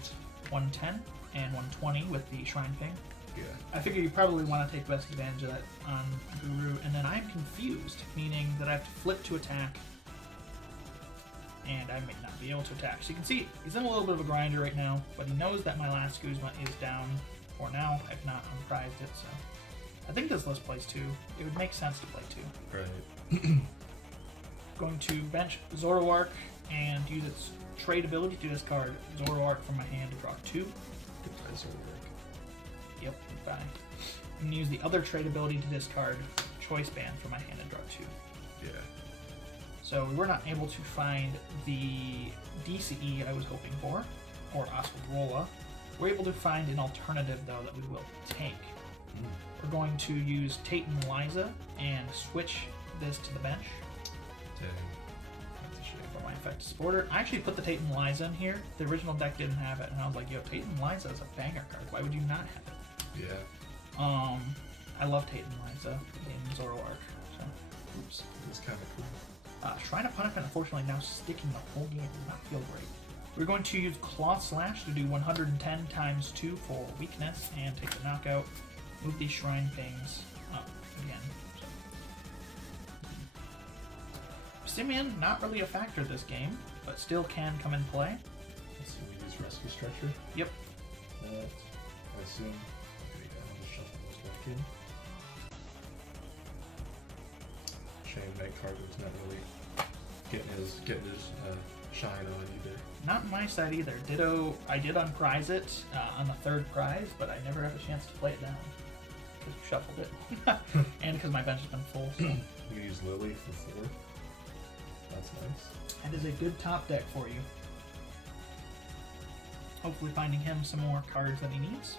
110 and 120 with the Shrine Ping. Yeah. I figure you probably want to take best advantage of that on Guru, and then I'm confused, meaning that I have to flip to attack, and I may not be able to attack. So you can see he's in a little bit of a grinder right now, but he knows that my last Guzma is down for now. I've not unprized it, so I think this list plays 2. It would make sense to play 2. Right. Going to bench Zoroark and use its trade ability to discard Zoroark from my hand to draw 2. Goodbye, Zoroark. Yep, goodbye. I'm going to use the other trade ability to discard Choice Band from my hand and draw 2. Yeah. So we were not able to find the DCE I was hoping for, or Acerola. We're able to find an alternative, though, that we will take. We're going to use Tate and Liza and switch this to the bench. Dang. That's a shame. For my effect supporter. I actually put the Tate and Liza in here. The original deck didn't have it, and I was like, yo, Tate and Liza is a banger card. Why would you not have it? Yeah. I love Tate and Liza in Zoroark. So, oops. It's kind of cool. Shrine of Punishment, unfortunately, now sticking the whole game. Does not feel great. We're going to use Claw Slash to do 110 times 2 for weakness and take the knockout. Move these Shrine Pings up again. So. Passimian, not really a factor this game, but still can come in play. Let's see, we use Rescue Stretcher. Yep. I assume. Okay, I'm gonna shuffle this back in. Shame that card was not really getting his shine on either. Not on my side either. Ditto, I did unprize it on the 3rd prize, but I never had a chance to play it down. Because you shuffled it. And because my bench has been full. So. I'm gonna use Lily for 4. That's nice. That is a good top deck for you. Hopefully finding him some more cards that he needs.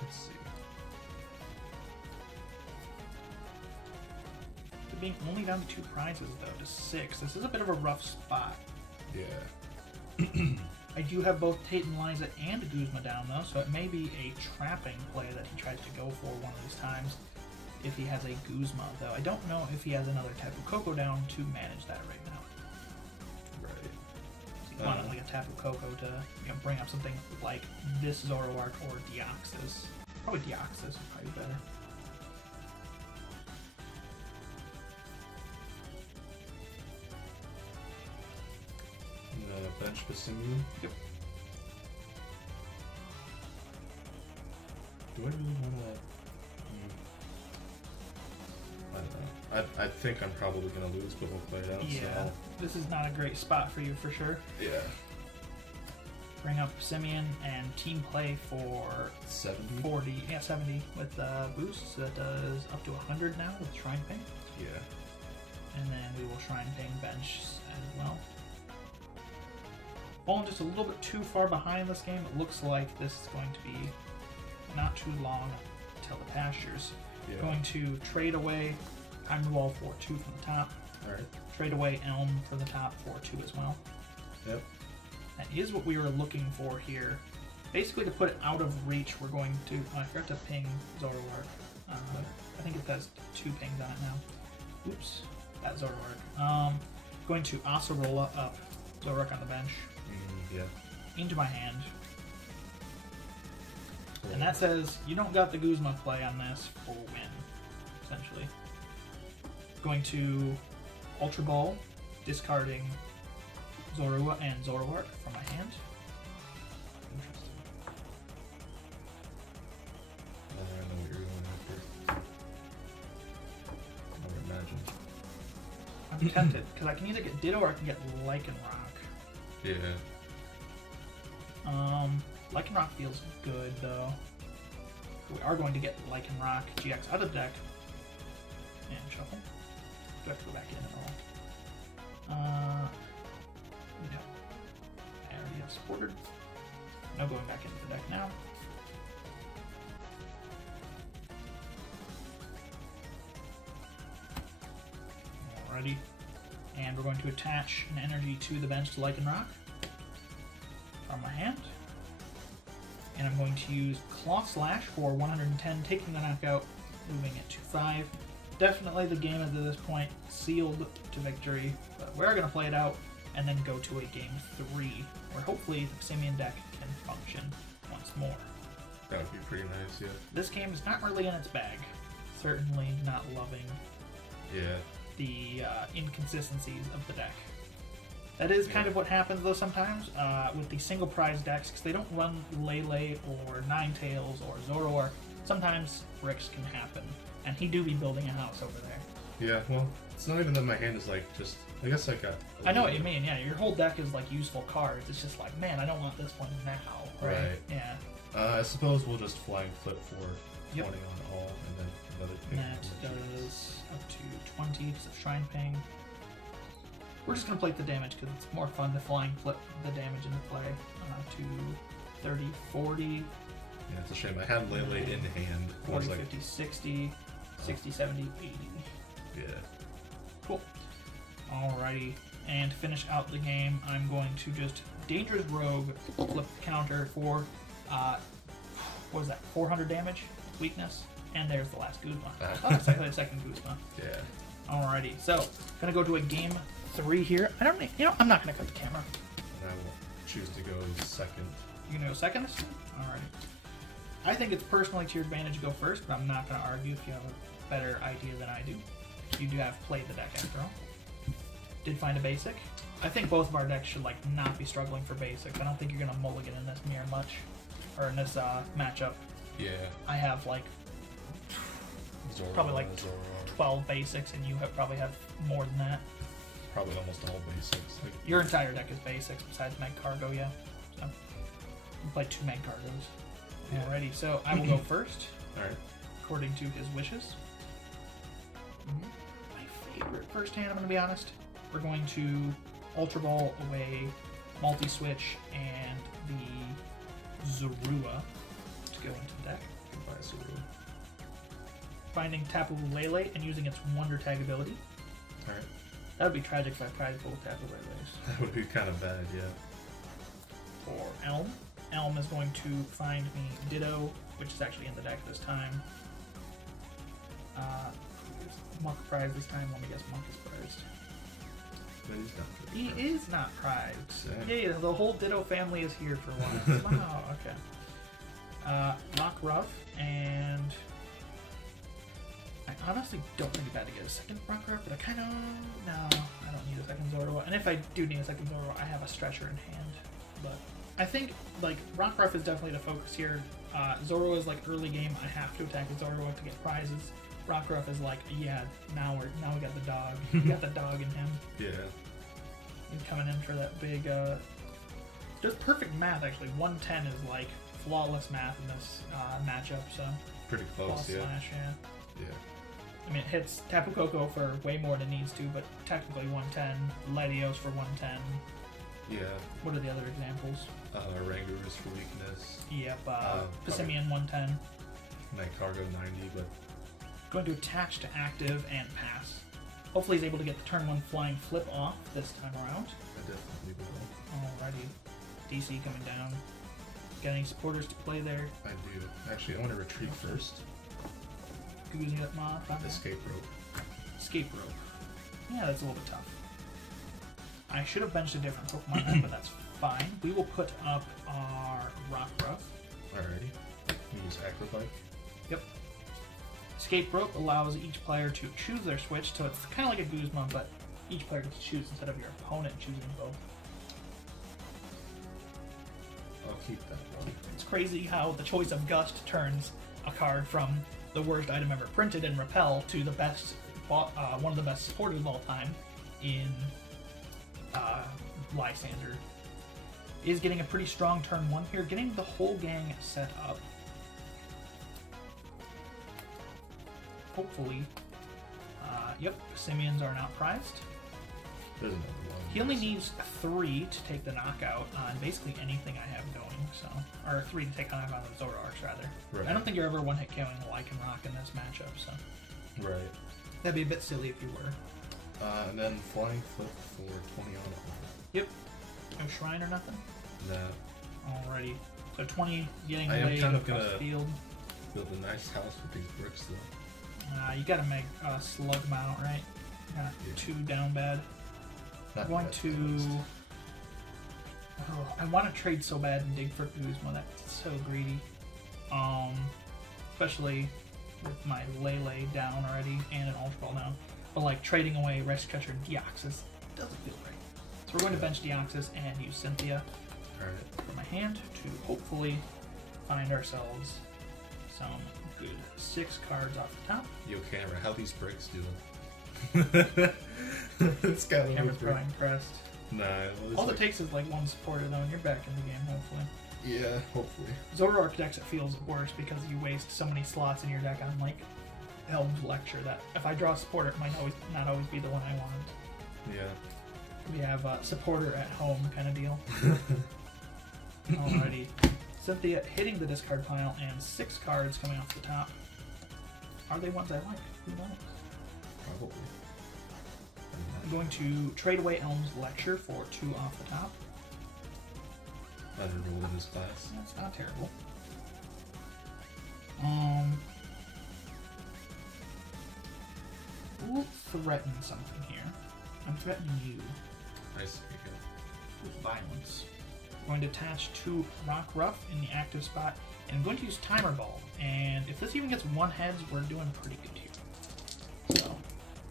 Let's see. Being only down to 2 prizes, though, to 6. This is a bit of a rough spot. Yeah. I do have both Tate and Liza and Guzma down, though, so it may be a trapping play that he tries to go for one of these times if he has a Guzma, though. I don't know if he has another Tapu Koko down to manage that right now. Right. So you want like a Tapu Koko to bring up something like this Zoroark or Deoxys. Probably Deoxys would probably be better. Bench Passimian. Yep. Do I really want to? I don't know. I think I'm probably going to lose, but we'll play it out. Yeah, so this is not a great spot for you for sure. yeah. Bring up Passimian and team play for 70? 40, yeah, 70 with boost, so that does up to 100 now with Shrine Ping. Yeah. And then we will Shrine Ping bench as well. Falling just a little bit too far behind this game. It looks like this is going to be not too long until the pastures. Yeah. Going to trade away Time Revolve for 2 from the top. Alright. Trade away Elm from the top for 2 as well. Yep. That is what we were looking for here. Basically, to put it out of reach, we're going to... I forgot to ping Zoroark. I think it has 2 pings on it now. Oops. That's Zoroark. Going to Acerola up Zoroark on the bench. Yeah. Into my hand. Cool. And that says, you don't got the Guzma play on this for win, essentially. Going to Ultra Ball, discarding Zorua and Zoroark from my hand. Interesting. I know what you're going after. I would imagine. I'm tempted, because I can either get Ditto or I can get Lycanroc. Yeah. Lycanroc feels good, though. We are going to get Lycanroc GX out of the deck. And shuffle. Do I have to go back in at all? No. I already have supported. No going back into the deck now. Alrighty. And we're going to attach an energy to the bench to Lycanroc from my hand. And I'm going to use Claw Slash for 110, taking the knockout, moving it to 5. Definitely the game at this point sealed to victory, but we're going to play it out and then go to a game 3, where hopefully the Passimian deck can function once more. That would be pretty nice, yeah. This game is not really in its bag. Certainly not loving the inconsistencies of the deck. That is kind of what happens, though, sometimes with the single prize decks, because they don't run Lele or Ninetales or Zoroark. Sometimes bricks can happen, and he do be building a house over there. Yeah, well, it's not even that my hand is like just. I guess I got. I know what you mean. Yeah, your whole deck is like useful cards. It's just like, man, I don't want this one now. Right. Yeah. I suppose we'll just flying flip for 20 on all, and then another ping. That does up to 20 because of Shrine Ping. We're just gonna plate the damage because it's more fun to flying flip the damage into play. To 30, 40. Yeah, it's a shame. I had Lele in hand. 40, like, 50, 60, 60, 70, 80. Yeah. Cool. Alrighty. And to finish out the game, I'm going to just Dangerous Rogue, flip the counter for, what is that, 400 damage, weakness, and there's the last Guzma. Oh, it's actually the second Guzma. Yeah. Alrighty, so, gonna go to a game 3 here. I don't need, I'm not gonna cut the camera. And I will choose to go second. You're gonna go second this time? Alrighty. I think it's personally to your advantage to go first, but I'm not gonna argue if you have a better idea than I do. You do have played the deck after all. Did find a basic. I think both of our decks should not be struggling for basics. I don't think you're gonna mulligan in this mirror much, or in this matchup. Yeah. I have probably 12 basics, and you probably have more than that. Probably almost all basics. Your entire deck is basics besides Meg Cargo, yeah. So you play 2 Meg Cargos. Yeah. Alrighty, so I will go first. Alright. According to his wishes. My favorite first hand, I'm going to be honest. We're going to Ultra Ball away, multi-switch, and the Zorua to go into the deck. Goodbye, Zorua. Finding Tapu Lele and using its Wonder Tag ability. Alright. That would be tragic if I tried both Tapu Leles. That would be kind of bad, yeah. For Elm. Elm is going to find me Ditto, which is actually in the deck this time. Muck prize this time. Let me guess, Muck is prized. But he's not. He is not prized. Dang. Yay, the whole Ditto family is here for once. Wow, okay. Rock Ruff, and I honestly don't think it's bad to get a second Rock Ruff, but I kind of, no, I don't need a second Zoroark. And if I do need a second Zoroark, I have a Stretcher in hand. But I think like Rockruff is definitely the focus here. Zoro is like early game. I have to attack with Zoro to get prizes. Rockruff is like, yeah, now we got the dog. We got the dog in him. Yeah. He's coming in for that big. Just perfect math actually. 110 is like flawless math in this matchup. So pretty close. Yeah. Slash, yeah. I mean, it hits Tapu Koko for way more than it needs to, but technically 110. Latios for 110. Yeah. What are the other examples? Rangaroo for weakness. Yep. Passimian 110. Lycanroc 90, but going to attach to active and pass. Hopefully he's able to get the turn 1 flying flip off this time around. I definitely will. Alrighty. DC coming down. Got any supporters to play there? I do. Actually, I want to retreat first. Goozing up mob. Escape rope. Escape rope. Yeah, that's a little bit tough. I should have benched a different Pokemon, but that's fine. We will put up our Rockruff. Alrighty. Use Acrobike. Yep. Escape rope allows each player to choose their switch, so it's kind of like a Guzma, but each player gets to choose instead of your opponent choosing both. I'll keep that one. It's crazy how the choice of Gust turns a card from the worst item ever printed in Repel to the best, one of the best supporters of all time in Lysander. Is getting a pretty strong turn 1 here, getting the whole gang set up. Hopefully. Yep, Passimians are not prized. There's another one. He only needs 3 to take the knockout on basically anything I have going, so... Or 3 to take the knockout on the Zoroark, rather. Right. I don't think you're ever one-hit killing the Lycanroc in this matchup, so... Right. That'd be a bit silly if you were. And then Flying Flip for 20 on it. Yep. No Shrine or nothing? Nah. Alrighty. So 20 getting I am laid kind of across gonna the field. build a nice house with these bricks, though. You gotta make slug them out, right? Yeah. 2 down bad. Not I'm going bad, to... Oh, I want to trade so bad and dig for Guzma. That's so greedy. Especially with my Lele down already and an Ultra Ball down. But like trading away Rest Catcher and Deoxys doesn't feel right. So we're going to bench Deoxys and use Cynthia for my hand to hopefully find ourselves some good 6 cards off the top. Yo, camera, how these bricks doing? It's got a Camera's probably impressed. Nah, well, all it takes is like 1 supporter though, and you're back in the game, hopefully. Yeah, hopefully. Zoroark decks, it feels worse because you waste so many slots in your deck on like Helm's Lecture that if I draw a supporter, it might not always be the one I want. Yeah. We have a supporter at home kind of deal. Alrighty. Cynthia hitting the discard pile and 6 cards coming off the top. Are they ones I like? Who knows? Probably. I'm going to trade away Elm's Lecture for 2 off the top. I've enrolled in this class. That's not terrible. We'll threaten something here. I'm threatening you. Nice. With violence. I'm going to attach 2 Rockruff in the active spot, and I'm going to use Timer Ball. And if this even gets 1 heads, we're doing pretty good here. So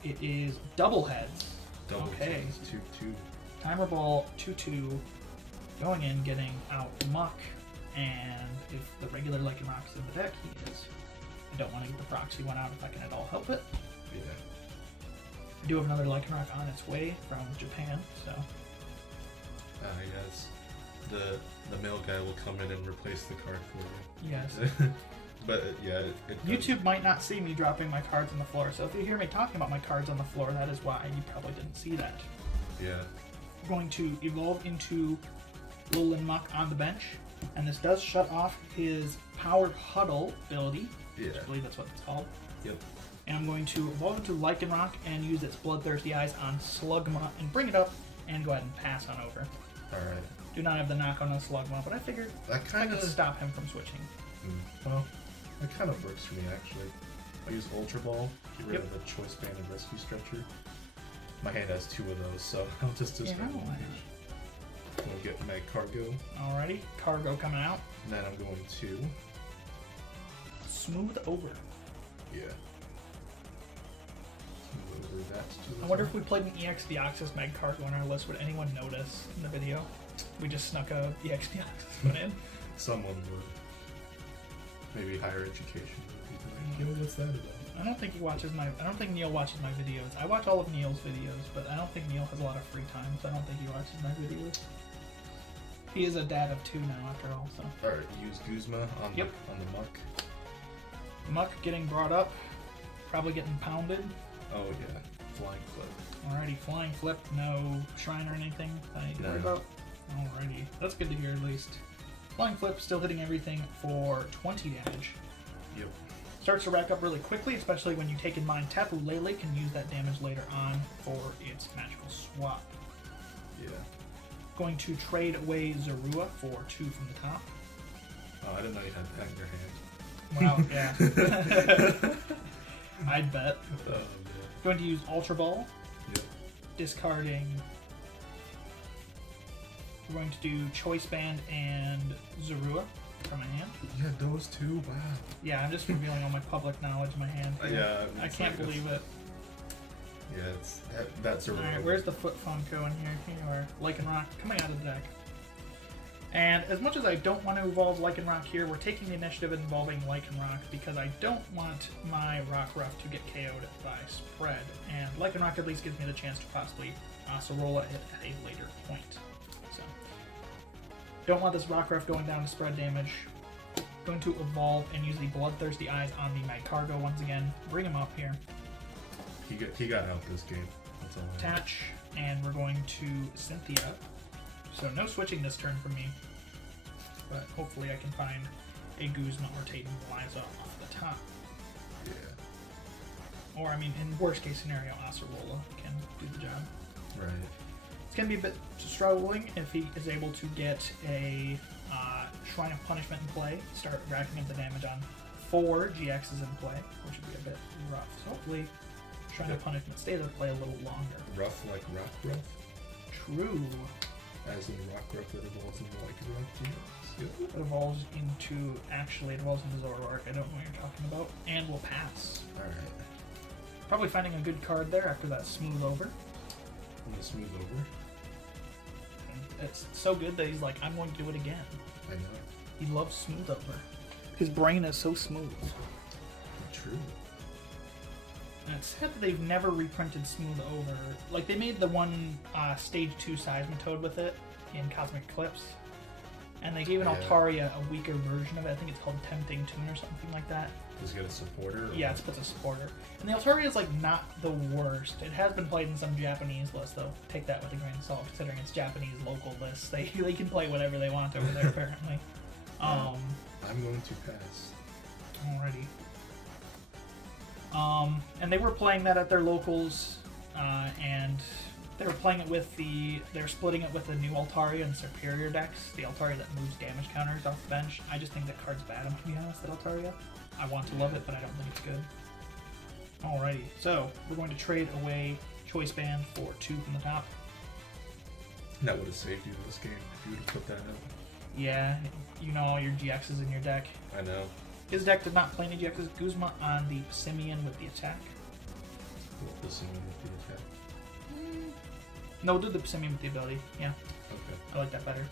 it is double heads. Double okay. 2/2. Timer Ball 2/2, going in, getting out Muck, and if the regular Lycanroc is in the deck, he is. I don't want to get the proxy one out if I can at all help it. Yeah. I do have another Lycanroc on its way from Japan, so. Yes. The mail guy will come in and replace the card for you. Yes. But yeah, YouTube might not see me dropping my cards on the floor, so if you hear me talking about my cards on the floor, that is why. You probably didn't see that. Yeah. I'm going to evolve into Lowland Muck on the bench, and this does shut off his Powered Huddle ability. Yeah. I believe that's what it's called. Yep. And I'm going to evolve into Lycanroc and use its Bloodthirsty Eyes on Slugma and bring it up and go ahead and pass on over. Alright. Do not have the knock on Slugma, but I figured I could stop him from switching. Well, that kind of works for me actually. I use Ultra Ball, get rid of the Choice Band and Rescue Stretcher. My hand has 2 of those, so I'll just discard one. I'm going to get my Cargo. Alrighty, Cargo coming out. And then I'm going to... Smooth over. Yeah. Move over that to the I wonder top. if we played an EX Deoxys Mag Cargo on our list, would anyone notice in the video? We just snuck a EX Deoxys one in. Someone would. Maybe higher education would be like, yo, what's that about? I don't think Neil watches my videos. I watch all of Neil's videos, but I don't think Neil has a lot of free time, so I don't think he watches my videos. He is a dad of 2 now, after all, so. Alright, use Guzma on, Yep. on the muck. Muck getting brought up, probably getting pounded. Oh yeah, flying flip. Alrighty, flying flip, no shrine or anything that I need to worry No. about. Alrighty, that's good to hear at least. Flying flip still hitting everything for 20 damage. Yep. Starts to rack up really quickly, especially when you take in mind Tapu Lele can use that damage later on for its magical swap. Yeah. Going to trade away Zorua for 2 from the top. Oh, I didn't know you had that in your hand. Wow, yeah. I'd bet. Yeah. Going to use Ultra Ball. Yep. Discarding. We're going to do Choice Band and Zorua from my hand. You had those two? Wow. Yeah, I'm just revealing all my public knowledge in my hand. Yeah. I can't believe it. Yeah, that's a Alright, where's the Foot Funko in here? Here you are. Lycanroc coming out of the deck. And as much as I don't want to evolve Lycanroc here, we're taking the initiative involving Lycanroc because I don't want my Rockruff to get KO'd by spread. And Lycanroc at least gives me the chance to possibly Sorola it at a later point. So, don't want this Rockruff going down to spread damage. Going to evolve and use the Bloodthirsty Eyes on the Magcargo once again. Bring him up here. He got out this game. That's all. Attach, and we're going to Cynthia. So no switching this turn for me, but hopefully I can find a Guzma or Tatum Liza off the top. Yeah. Or, I mean, in worst case scenario, Acerola can do the job. Right. It's going to be a bit struggling if he is able to get a Shrine of Punishment in play, start racking up the damage on 4 GXs in play, which would be a bit rough. So hopefully Shrine of Punishment stays in play a little longer. Rough like Rockruff? True. As in Rockruff that evolves into Lycanroc? Yep. It evolves into, actually it evolves into Zoroark, I don't know what you're talking about, and we'll pass. Alright. Probably finding a good card there after that Smooth Over. I'm gonna smooth over. And it's so good that he's like, I'm going to do it again. I know. He loves Smooth Over. His brain is so smooth. True. And it's sad that they've never reprinted Smooth Over. Like, they made the one Stage 2 Seismitoad with it in Cosmic Eclipse. And they gave an Altaria a weaker version of it. I think it's called Tempting Tune or something like that. Does it get a supporter? Or Yeah, it's a supporter. And the Altaria is, like, not the worst. It has been played in some Japanese lists, though. Take that with a grain of salt, considering it's Japanese local lists. They can play whatever they want over there, apparently. I'm going to pass. Alrighty. And they were playing that at their locals, and they were playing it with they're splitting it with the new Altaria and Superior decks, the Altaria that moves damage counters off the bench. I just think that card's bad, to be honest, that Altaria. I want to love it, but I don't think it's good. Alrighty, so we're going to trade away Choice Band for 2 from the top. That would have saved you this game if you would have put that out. Yeah, you know all your GXs in your deck. I know. His deck did not play any GXs. Guzma on the Passimian with the attack. We'll see with the attack. No, we'll do the Passimian with the ability. Yeah, Okay. I like that better.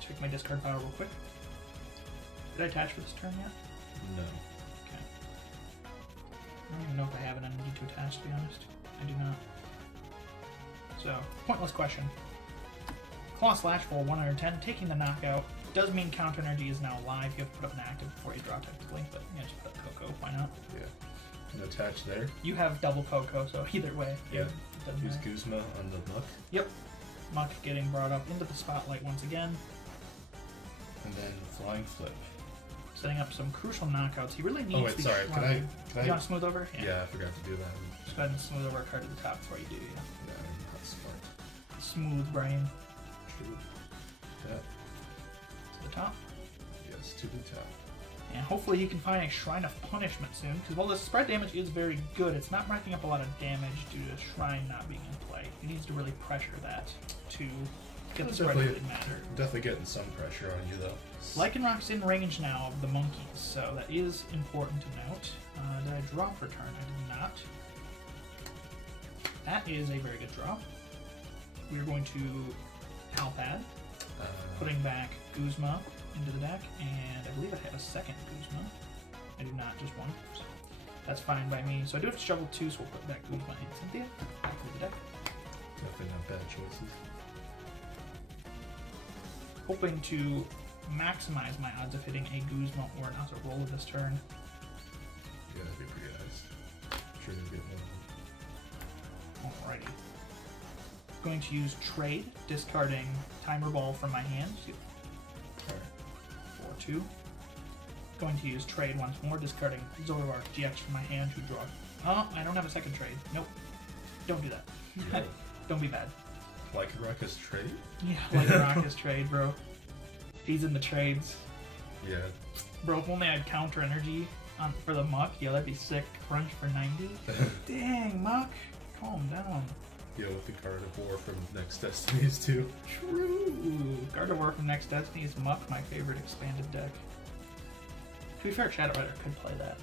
Check my discard pile real quick. Did I attach for this turn yet? No. Okay. I don't even know if I have an energy to attach, to be honest. I do not. So, pointless question. Claw Slash for 110, taking the knockout. Does mean counter energy is now live. You have to put up an active before you draw technically, but yeah, just put up Koko, why not? Yeah. And attach there. You have double Koko, so either way. Yeah. It doesn't Use matter. Guzma on the muck. Yep. Muck getting brought up into the spotlight once again. And then flying flip. Setting up some crucial knockouts. He really needs Oh wait, the sorry. shrine. Can I? You want to smooth over? Yeah, I forgot to do that. Just go ahead and smooth over a card to the top before you do, yeah. Yeah, I'm not smart. Smooth brain. True. Yeah. To the top. Yes, to the top. And hopefully he can find a Shrine of Punishment soon, because while the spread damage is very good, it's not racking up a lot of damage due to Shrine not being in play. He needs to really pressure that to get the spread, it didn't matter. Definitely getting some pressure on you, though. Lycanroc's in range now of the monkeys, so that is important to note. Did I draw for turn? I did not. That is a very good draw. We're going to Alpad, putting back Guzma into the deck, and I believe I have a second Guzma. I do not, just one. So that's fine by me. So I do have to struggle 2, so we'll put back Guzma and Cynthia back into the deck. Definitely not bad choices. Hoping to maximize my odds of hitting a Guzma or an Zoroark this turn. Yeah, that'd be pretty nice. I'm sure you'll get one. Alrighty. Going to use Trade, discarding Timer Ball from my hand. Alright. 4-2. Going to use Trade once more, discarding Zoroark GX from my hand to draw. Oh, I don't have a second trade. Nope. Don't do that. No. Don't be bad. Lycanroc is trade? Yeah, Lycanroc is trade, bro. He's in the trades. Yeah. Bro, if only I had counter energy for the Muck, yeah, that'd be sick. Crunch for 90. Dang, Muck. Calm down. Yeah, with the Gardevoir from Next Destinies, too. True. Gardevoir from Next Destinies, Muck, my favorite expanded deck. To be fair, Shadow Rider could play that.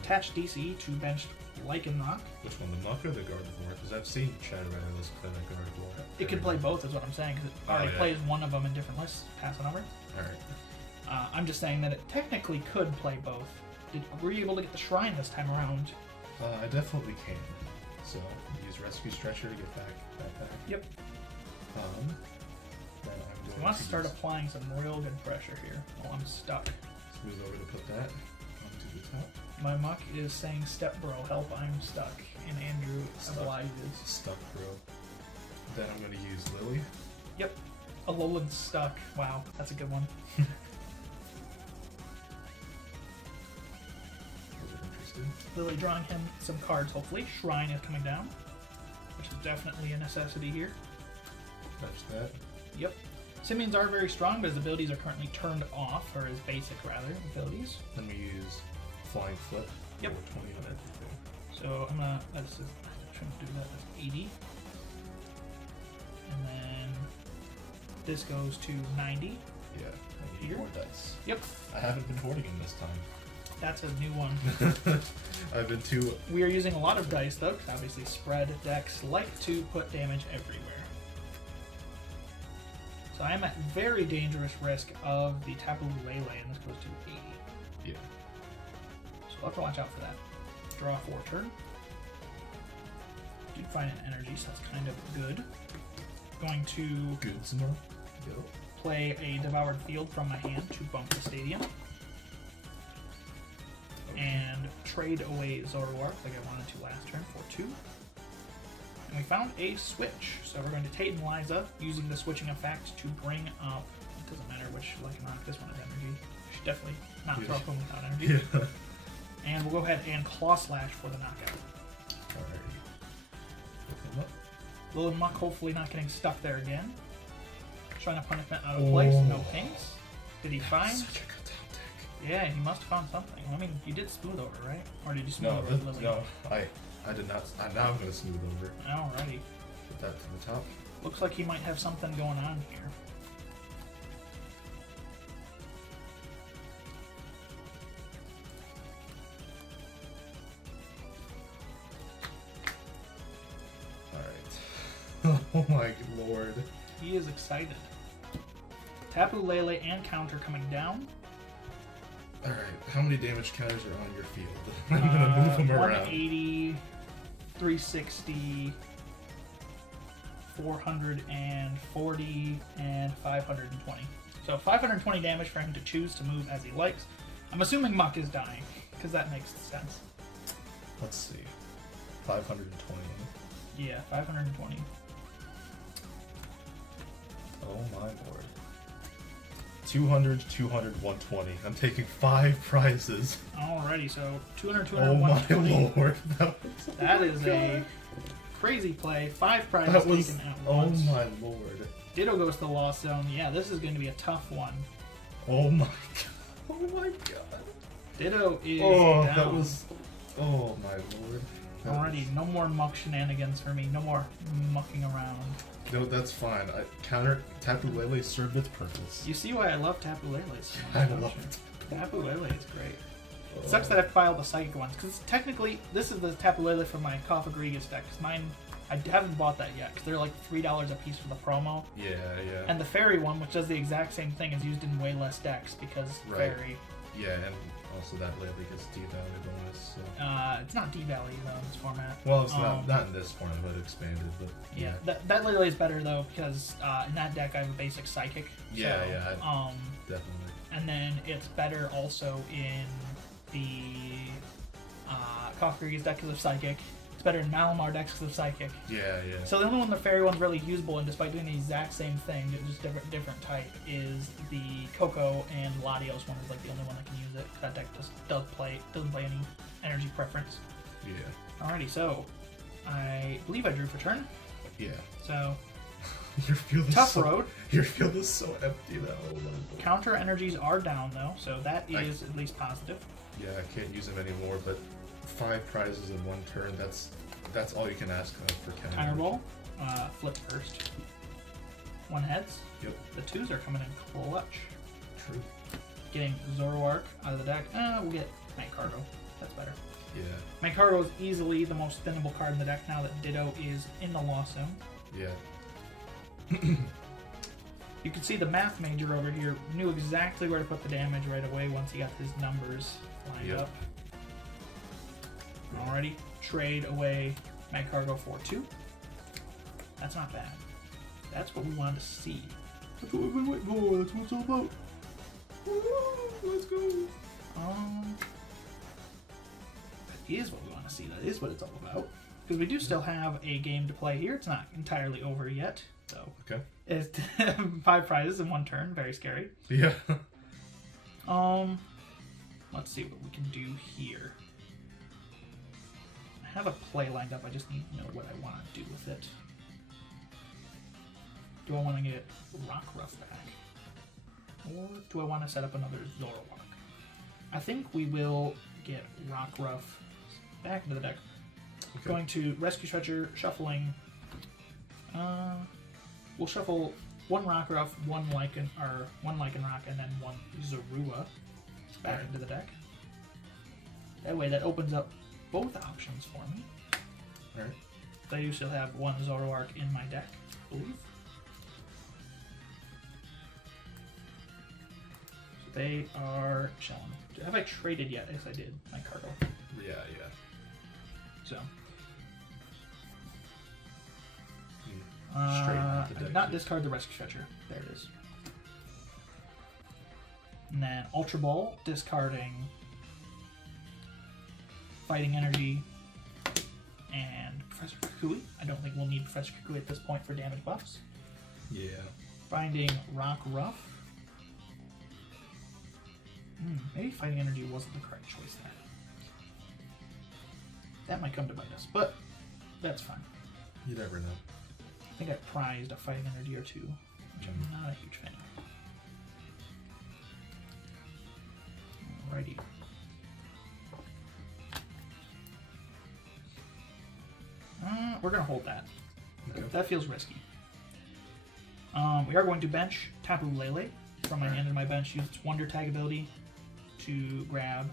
Attach DC to bench Lycanroc. Which one, the Muck or the Gardevoir? Because I've seen Shadow Rider lists play like Gardevoir. It could play both, is what I'm saying, because it already plays one of them in different lists. Pass it over. Alright. I'm just saying that it technically could play both. Were you able to get the Shrine this time around? I definitely can. So, use Rescue Stretcher to get back. Yep. Then I'm going I want to start applying some real good pressure here while I'm stuck. Move over to put that onto the top. My Muck is saying, "Step bro, help, I'm stuck." And Andrew obliges. Stuck, bro. Then I'm going to use Lily. Yep. Alolan's stuck. Wow, that's a good one. Interested. Lily drawing him some cards, hopefully. Shrine is coming down, which is definitely a necessity here. Touch that. Yep. Simians are very strong, but his abilities are currently turned off, or his basic, rather, abilities. Then we use Flying Flip. Yep. 20 on it. So I'm gonna, I shouldn't do that, that's 80. And then this goes to 90. Yeah, I need Here? more dice. Yep. I haven't been hoarding them this time. That's a new one. I've been too... We are using a lot of dice, though, because obviously spread decks like to put damage everywhere. So I am at very dangerous risk of the Tapu Lele, and this goes to 80. Yeah. So I'll have to watch out for that. Draw 4 turn. Did find an energy, so that's kind of good. Going to Guzma. Go. play a Devoured Field from my hand to bump the Stadium. And trade away Zoroark like I wanted to last turn for 2. And we found a switch. So we're going to Tate and Liza, using the switching effect to bring up, it doesn't matter which Lycanroc, this one has energy. I should definitely not throw up one without energy. Yeah. And we'll go ahead and Claw Slash for the knockout. Alright. Look him up. Lil and Muck hopefully not getting stuck there again. Trying to punishment out of place, no pings. Did he find? Such a good top deck. Yeah, he must have found something. Well, I mean, you did smooth over, right? Or did you smooth No, over Lily? no, I did not. Now I'm going to smooth over. Alrighty. Put that to the top. Looks like he might have something going on here. Alright. Oh my lord. He is excited. Tapu Lele and counter coming down. Alright, how many damage counters are on your field? I'm gonna move them around. 180, 360, 440, and 520. So 520 damage for him to choose to move as he likes. I'm assuming Muck is dying, because that makes sense. Let's see. 520. Yeah, 520. Oh my lord. 200, 200, 120. I'm taking 5 prizes. Alrighty, so 200, 200, Oh my 120. lord. That is a crazy play. 5 prizes That was... taken at Oh once. my lord. Ditto goes to the Lost Zone. Yeah, this is going to be a tough one. Oh my god. Oh my god. Ditto is Oh, down. that was... Oh my lord. Alrighty, no more muck shenanigans for me. No more mucking around. No, that's fine. Counter Tapu Lele served its purpose. You see why I love Tapu Lele's? I love it. Tapu Lele is great. It sucks that I have to buy all the psychic ones, because technically, this is the Tapu Lele from my Kofagrigus deck, because mine, I haven't bought that yet, because they're like $3 a piece for the promo. Yeah, yeah. And the fairy one, which does the exact same thing, is used in way less decks, because fairy. Yeah, and also that Lele gets devalued bonus. So. It's not devalued though in this format. Well, it's not in this format, but expanded. But yeah, that Lele is better though, because in that deck I have a basic psychic. Yeah, so, yeah. Definitely. And then it's better also in the Kofagrigus deck because of psychic. It's better in Malamar decks because of psychic. Yeah, yeah. So the only one the fairy one's really usable, and despite doing the exact same thing, just different type, is the Koko and Latios one is like the only one that can use it. That deck doesn't play any energy preference. Yeah. Alrighty, so I believe I drew for turn. Yeah. So your field is tough road. Your field is so empty now. Counter energies are down though, so that is at least positive. Yeah, I can't use them anymore, but 5 prizes in 1 turn, that's all you can ask for counter. Counter ball, flip first. 1 heads. Yep. The 2s are coming in clutch. True. Getting Zoroark out of the deck. We'll get Night Cargo. That's better. Yeah. Night Cargo is easily the most thinnable card in the deck now that Ditto is in the loss zone. Yeah. You can see the Math Major over here knew exactly where to put the damage right away once he got his numbers lined up. Alrighty, trade away Night Cargo for 2. That's not bad. That's what we wanted to see. That's what we've been waiting for. That's what it's all about. Woo, let's go. That is what we want to see. That is what it's all about. Because we do still have a game to play here. It's not entirely over yet. So okay. It's 5 prizes in 1 turn. Very scary. Yeah. Let's see what we can do here. I have a play lined up. I just need to know what I want to do with it. Do I want to get Rockruff back? Or do I want to set up another Zoroark? I think we will get Rockruff back into the deck. Okay. Going to Rescue Stretcher, shuffling. We'll shuffle 1 Rockruff, 1 Lycanroc, and then 1 Zorua back into the deck. That way that opens up both options for me. Alright. I do still have 1 Zoroark in my deck, I believe. So they are chilling. Have I traded yet? Yes, I did. My cargo. Yeah, yeah. So. Straight out the deck. Not discard the Rescue Stretcher. There it is. And then Ultra Ball, discarding Fighting Energy and Professor Kukui. I don't think we'll need Professor Kukui at this point for damage buffs. Yeah. Finding Rockruff. Maybe Fighting Energy wasn't the correct choice there. That might come to bite us, but that's fine. You never know. I think I prized a Fighting Energy or 2, which I'm not a huge fan of. Alrighty. We're going to hold that. Okay. That feels risky. We are going to bench Tapu Lele from my hand in my bench. Use its Wonder Tag ability to grab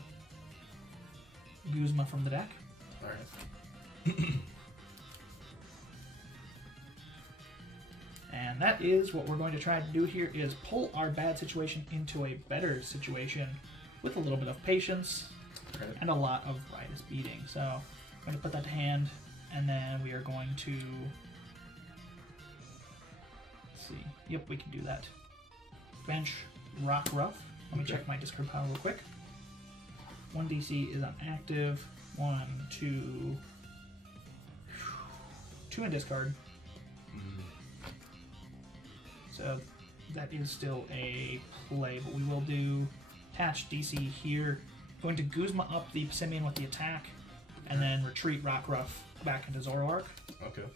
Guzma from the deck. Alright. And that is what we're going to try to do here, is pull our bad situation into a better situation with a little bit of patience and a lot of Riotous Beating. So I'm going to put that to hand, and then we are going to... Let's see. Yep, we can do that. Bench Rockruff. Let me check my discard pile real quick. 1 DC is on active. 1, 2... 2 in discard. So that is still a play, but we will do attach DC here. Going to Guzma up the Passimian with the attack, and then retreat Rockruff back into Zoroark. Okay.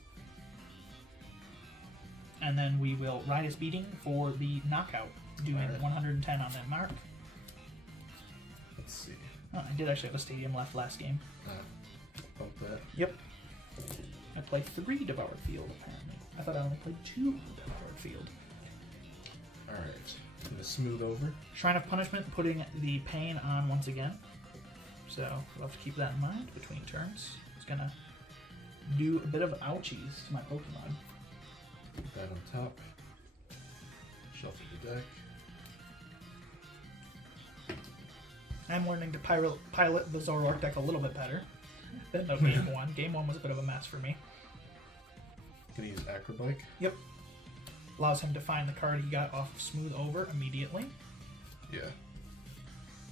And then we will Riotous Beating for the knockout, doing 110 on that mark. Let's see. Oh, I did actually have a stadium left last game. Bump that. Yep. I played 3 Devoured Field, apparently. I thought I only played 2 Devoured Field. Alright. I'm going to smooth over. Shrine of Punishment, putting the pain on once again. So we'll have to keep that in mind between turns. It's going to do a bit of ouchies to my Pokemon. Put that on top. Shuffle the deck. I'm learning to pilot the Zoroark deck a little bit better than the Game 1. Game 1 was a bit of a mess for me. Gonna use Acrobike. Yep. Allows him to find the card he got off of Smooth Over immediately. Yeah.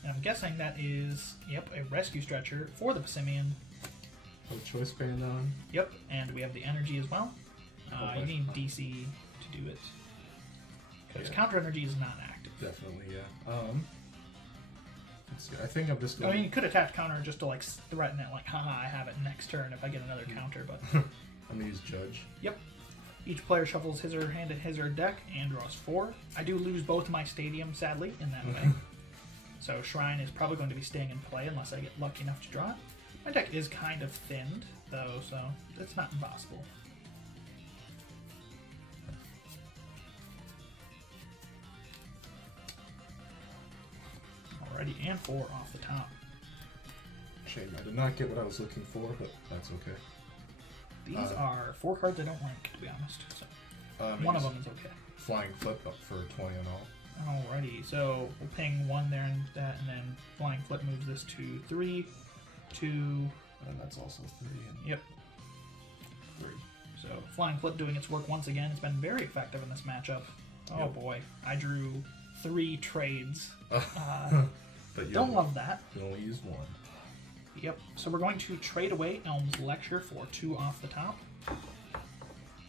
And I'm guessing that is, yep, a Rescue Stretcher for the Passimian. Put Choice Band on. Yep, and we have the energy as well. You need DC to do it. Because Counter Energy is not active. Definitely, yeah. Let's see. I think I'm just going I mean, you could attack Counter just to, like, threaten it, like, haha, I have it next turn if I get another counter, but... I'm going to use Judge. Yep. Each player shuffles his or her hand in his or her deck and draws 4. I do lose both my stadium, sadly, in that way. So Shrine is probably going to be staying in play unless I get lucky enough to draw it. My deck is kind of thinned, though, so it's not impossible. Alrighty, and 4 off the top. Shame I did not get what I was looking for, but that's okay. These are 4 cards I don't like, to be honest. So one of them is okay. Flying Flip up for 20 and all. Alrighty, so we'll ping 1 there and that, and then Flying Flip moves this to 3, 2... And that's also 3. And yep. 3. So Flying Flip doing its work once again. It's been very effective in this matchup. Oh boy, I drew 3 trades. But you don't love that. You only use 1. Yep. So we're going to trade away Elm's Lecture for 2 off the top.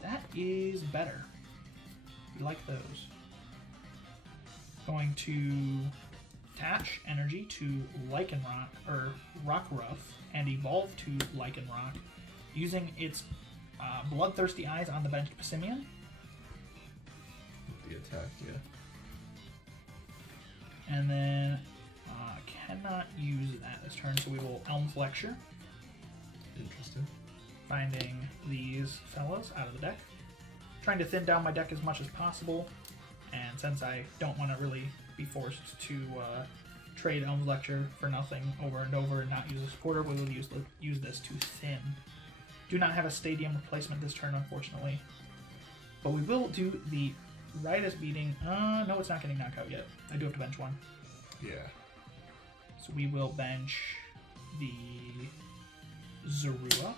That is better. We like those. Going to attach energy to Lycanroc, or Rockruff, and evolve to Lycanroc using its Bloodthirsty Eyes on the bench Passimian. The attack, yeah. And then cannot use that this turn, so we will Elm's Lecture. Interesting. Finding these fellows out of the deck. Trying to thin down my deck as much as possible, and since I don't want to really be forced to trade Elm's Lecture for nothing over and over and not use a supporter, we will use this to thin. Do not have a stadium replacement this turn, unfortunately. But we will do the Ritus Beating. No, it's not getting knocked out yet. I do have to bench 1. Yeah. So we will bench the Zorua.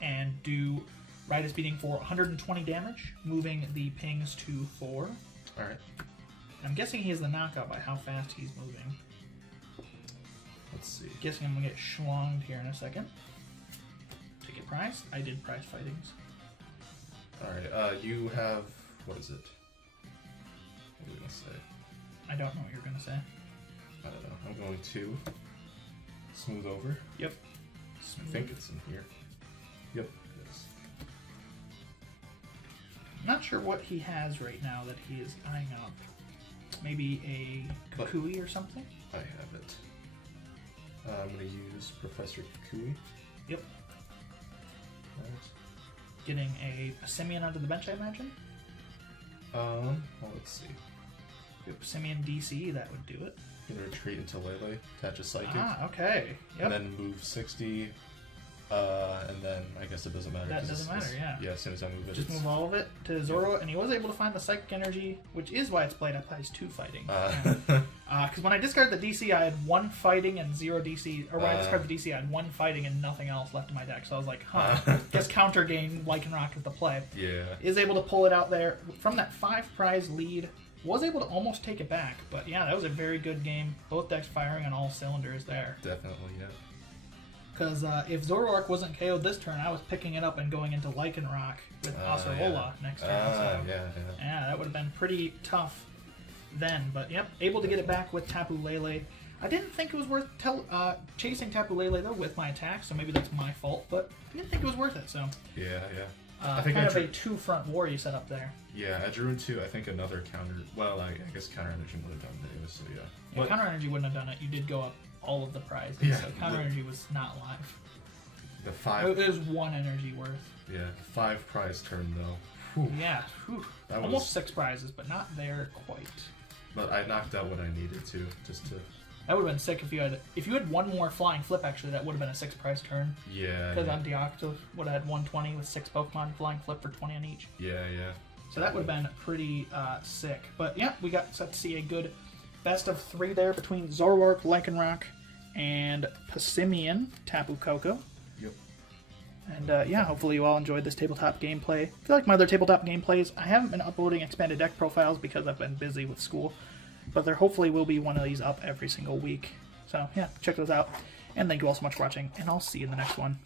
And do Ritus Beating for 120 damage, moving the pings to 4. Alright. I'm guessing he has the knockout by how fast he's moving. Let's see. Guessing I'm going to get schlonged here in a second. To get prize. I did prize fightings. Alright, you have... What is it? What are we going to say? I don't know what you're going to say. I don't know. I'm going to smooth over. Yep. Smooth. I think it's in here. Yep, it is. I'm not sure what he has right now that he is eyeing up. Maybe a Kukui or something? I have it. I'm going to use Professor Kukui. Yep. Right. Getting a Passimian onto the bench, I imagine? Well, let's see. Passimian DC, that would do it. I'm going to retreat into Lele, attach a Psychic. Ah, okay. Yep. And then move 60. And then I guess it doesn't matter. That doesn't matter, yeah. Yeah, as soon as I move it. Just move all of it to Zoro, and he was able to find the Psychic Energy, which is why it's played applies 2 fighting. Because when I discard the DC, I had 1 fighting and 0 DC. Or when I discard the DC, I had 1 fighting and nothing else left in my deck. So I was like, guess counter game Lycanroc is the play. Yeah. Is able to pull it out there from that 5 prize lead. Was able to almost take it back, but yeah, that was a very good game. Both decks firing on all cylinders there. Definitely, yeah. Because if Zoroark wasn't KO'd this turn, I was picking it up and going into Lycanroc with Acerola next turn. So, yeah, that would have been pretty tough then. But yep, able to get it back with Tapu Lele. I didn't think it was worth chasing Tapu Lele though with my attack, so maybe that's my fault. But I didn't think it was worth it. So yeah. I think kind of a 2-front war you set up there. Yeah, I drew into, I think, another counter. Well, I guess counter energy would have done it anyway, so yeah. Counter energy wouldn't have done it. You did go up all of the prizes. Yeah, so counter energy was not live. The 5. It was 1 energy worth. Yeah, 5 prize turn though. Whew. Yeah, whew. That Almost was... 6 prizes, but not there quite. But I knocked out what I needed to, just to... That would have been sick if you had 1 more flying flip. Actually, that would have been a 6 prize turn. Yeah. Because on Deocto would have had 120 with 6 Pokemon flying flip for 20 on each. Yeah, yeah. So that would have been pretty sick. But yeah, we got set to see a good best of 3 there between Zoroark, Lycanroc, and Passimian, Tapu, Koko. Yep. And yeah, hopefully you all enjoyed this tabletop gameplay. I feel like my other tabletop gameplays, I haven't been uploading expanded deck profiles because I've been busy with school. But there hopefully will be one of these up every single week. So yeah, check those out. And thank you all so much for watching, and I'll see you in the next one.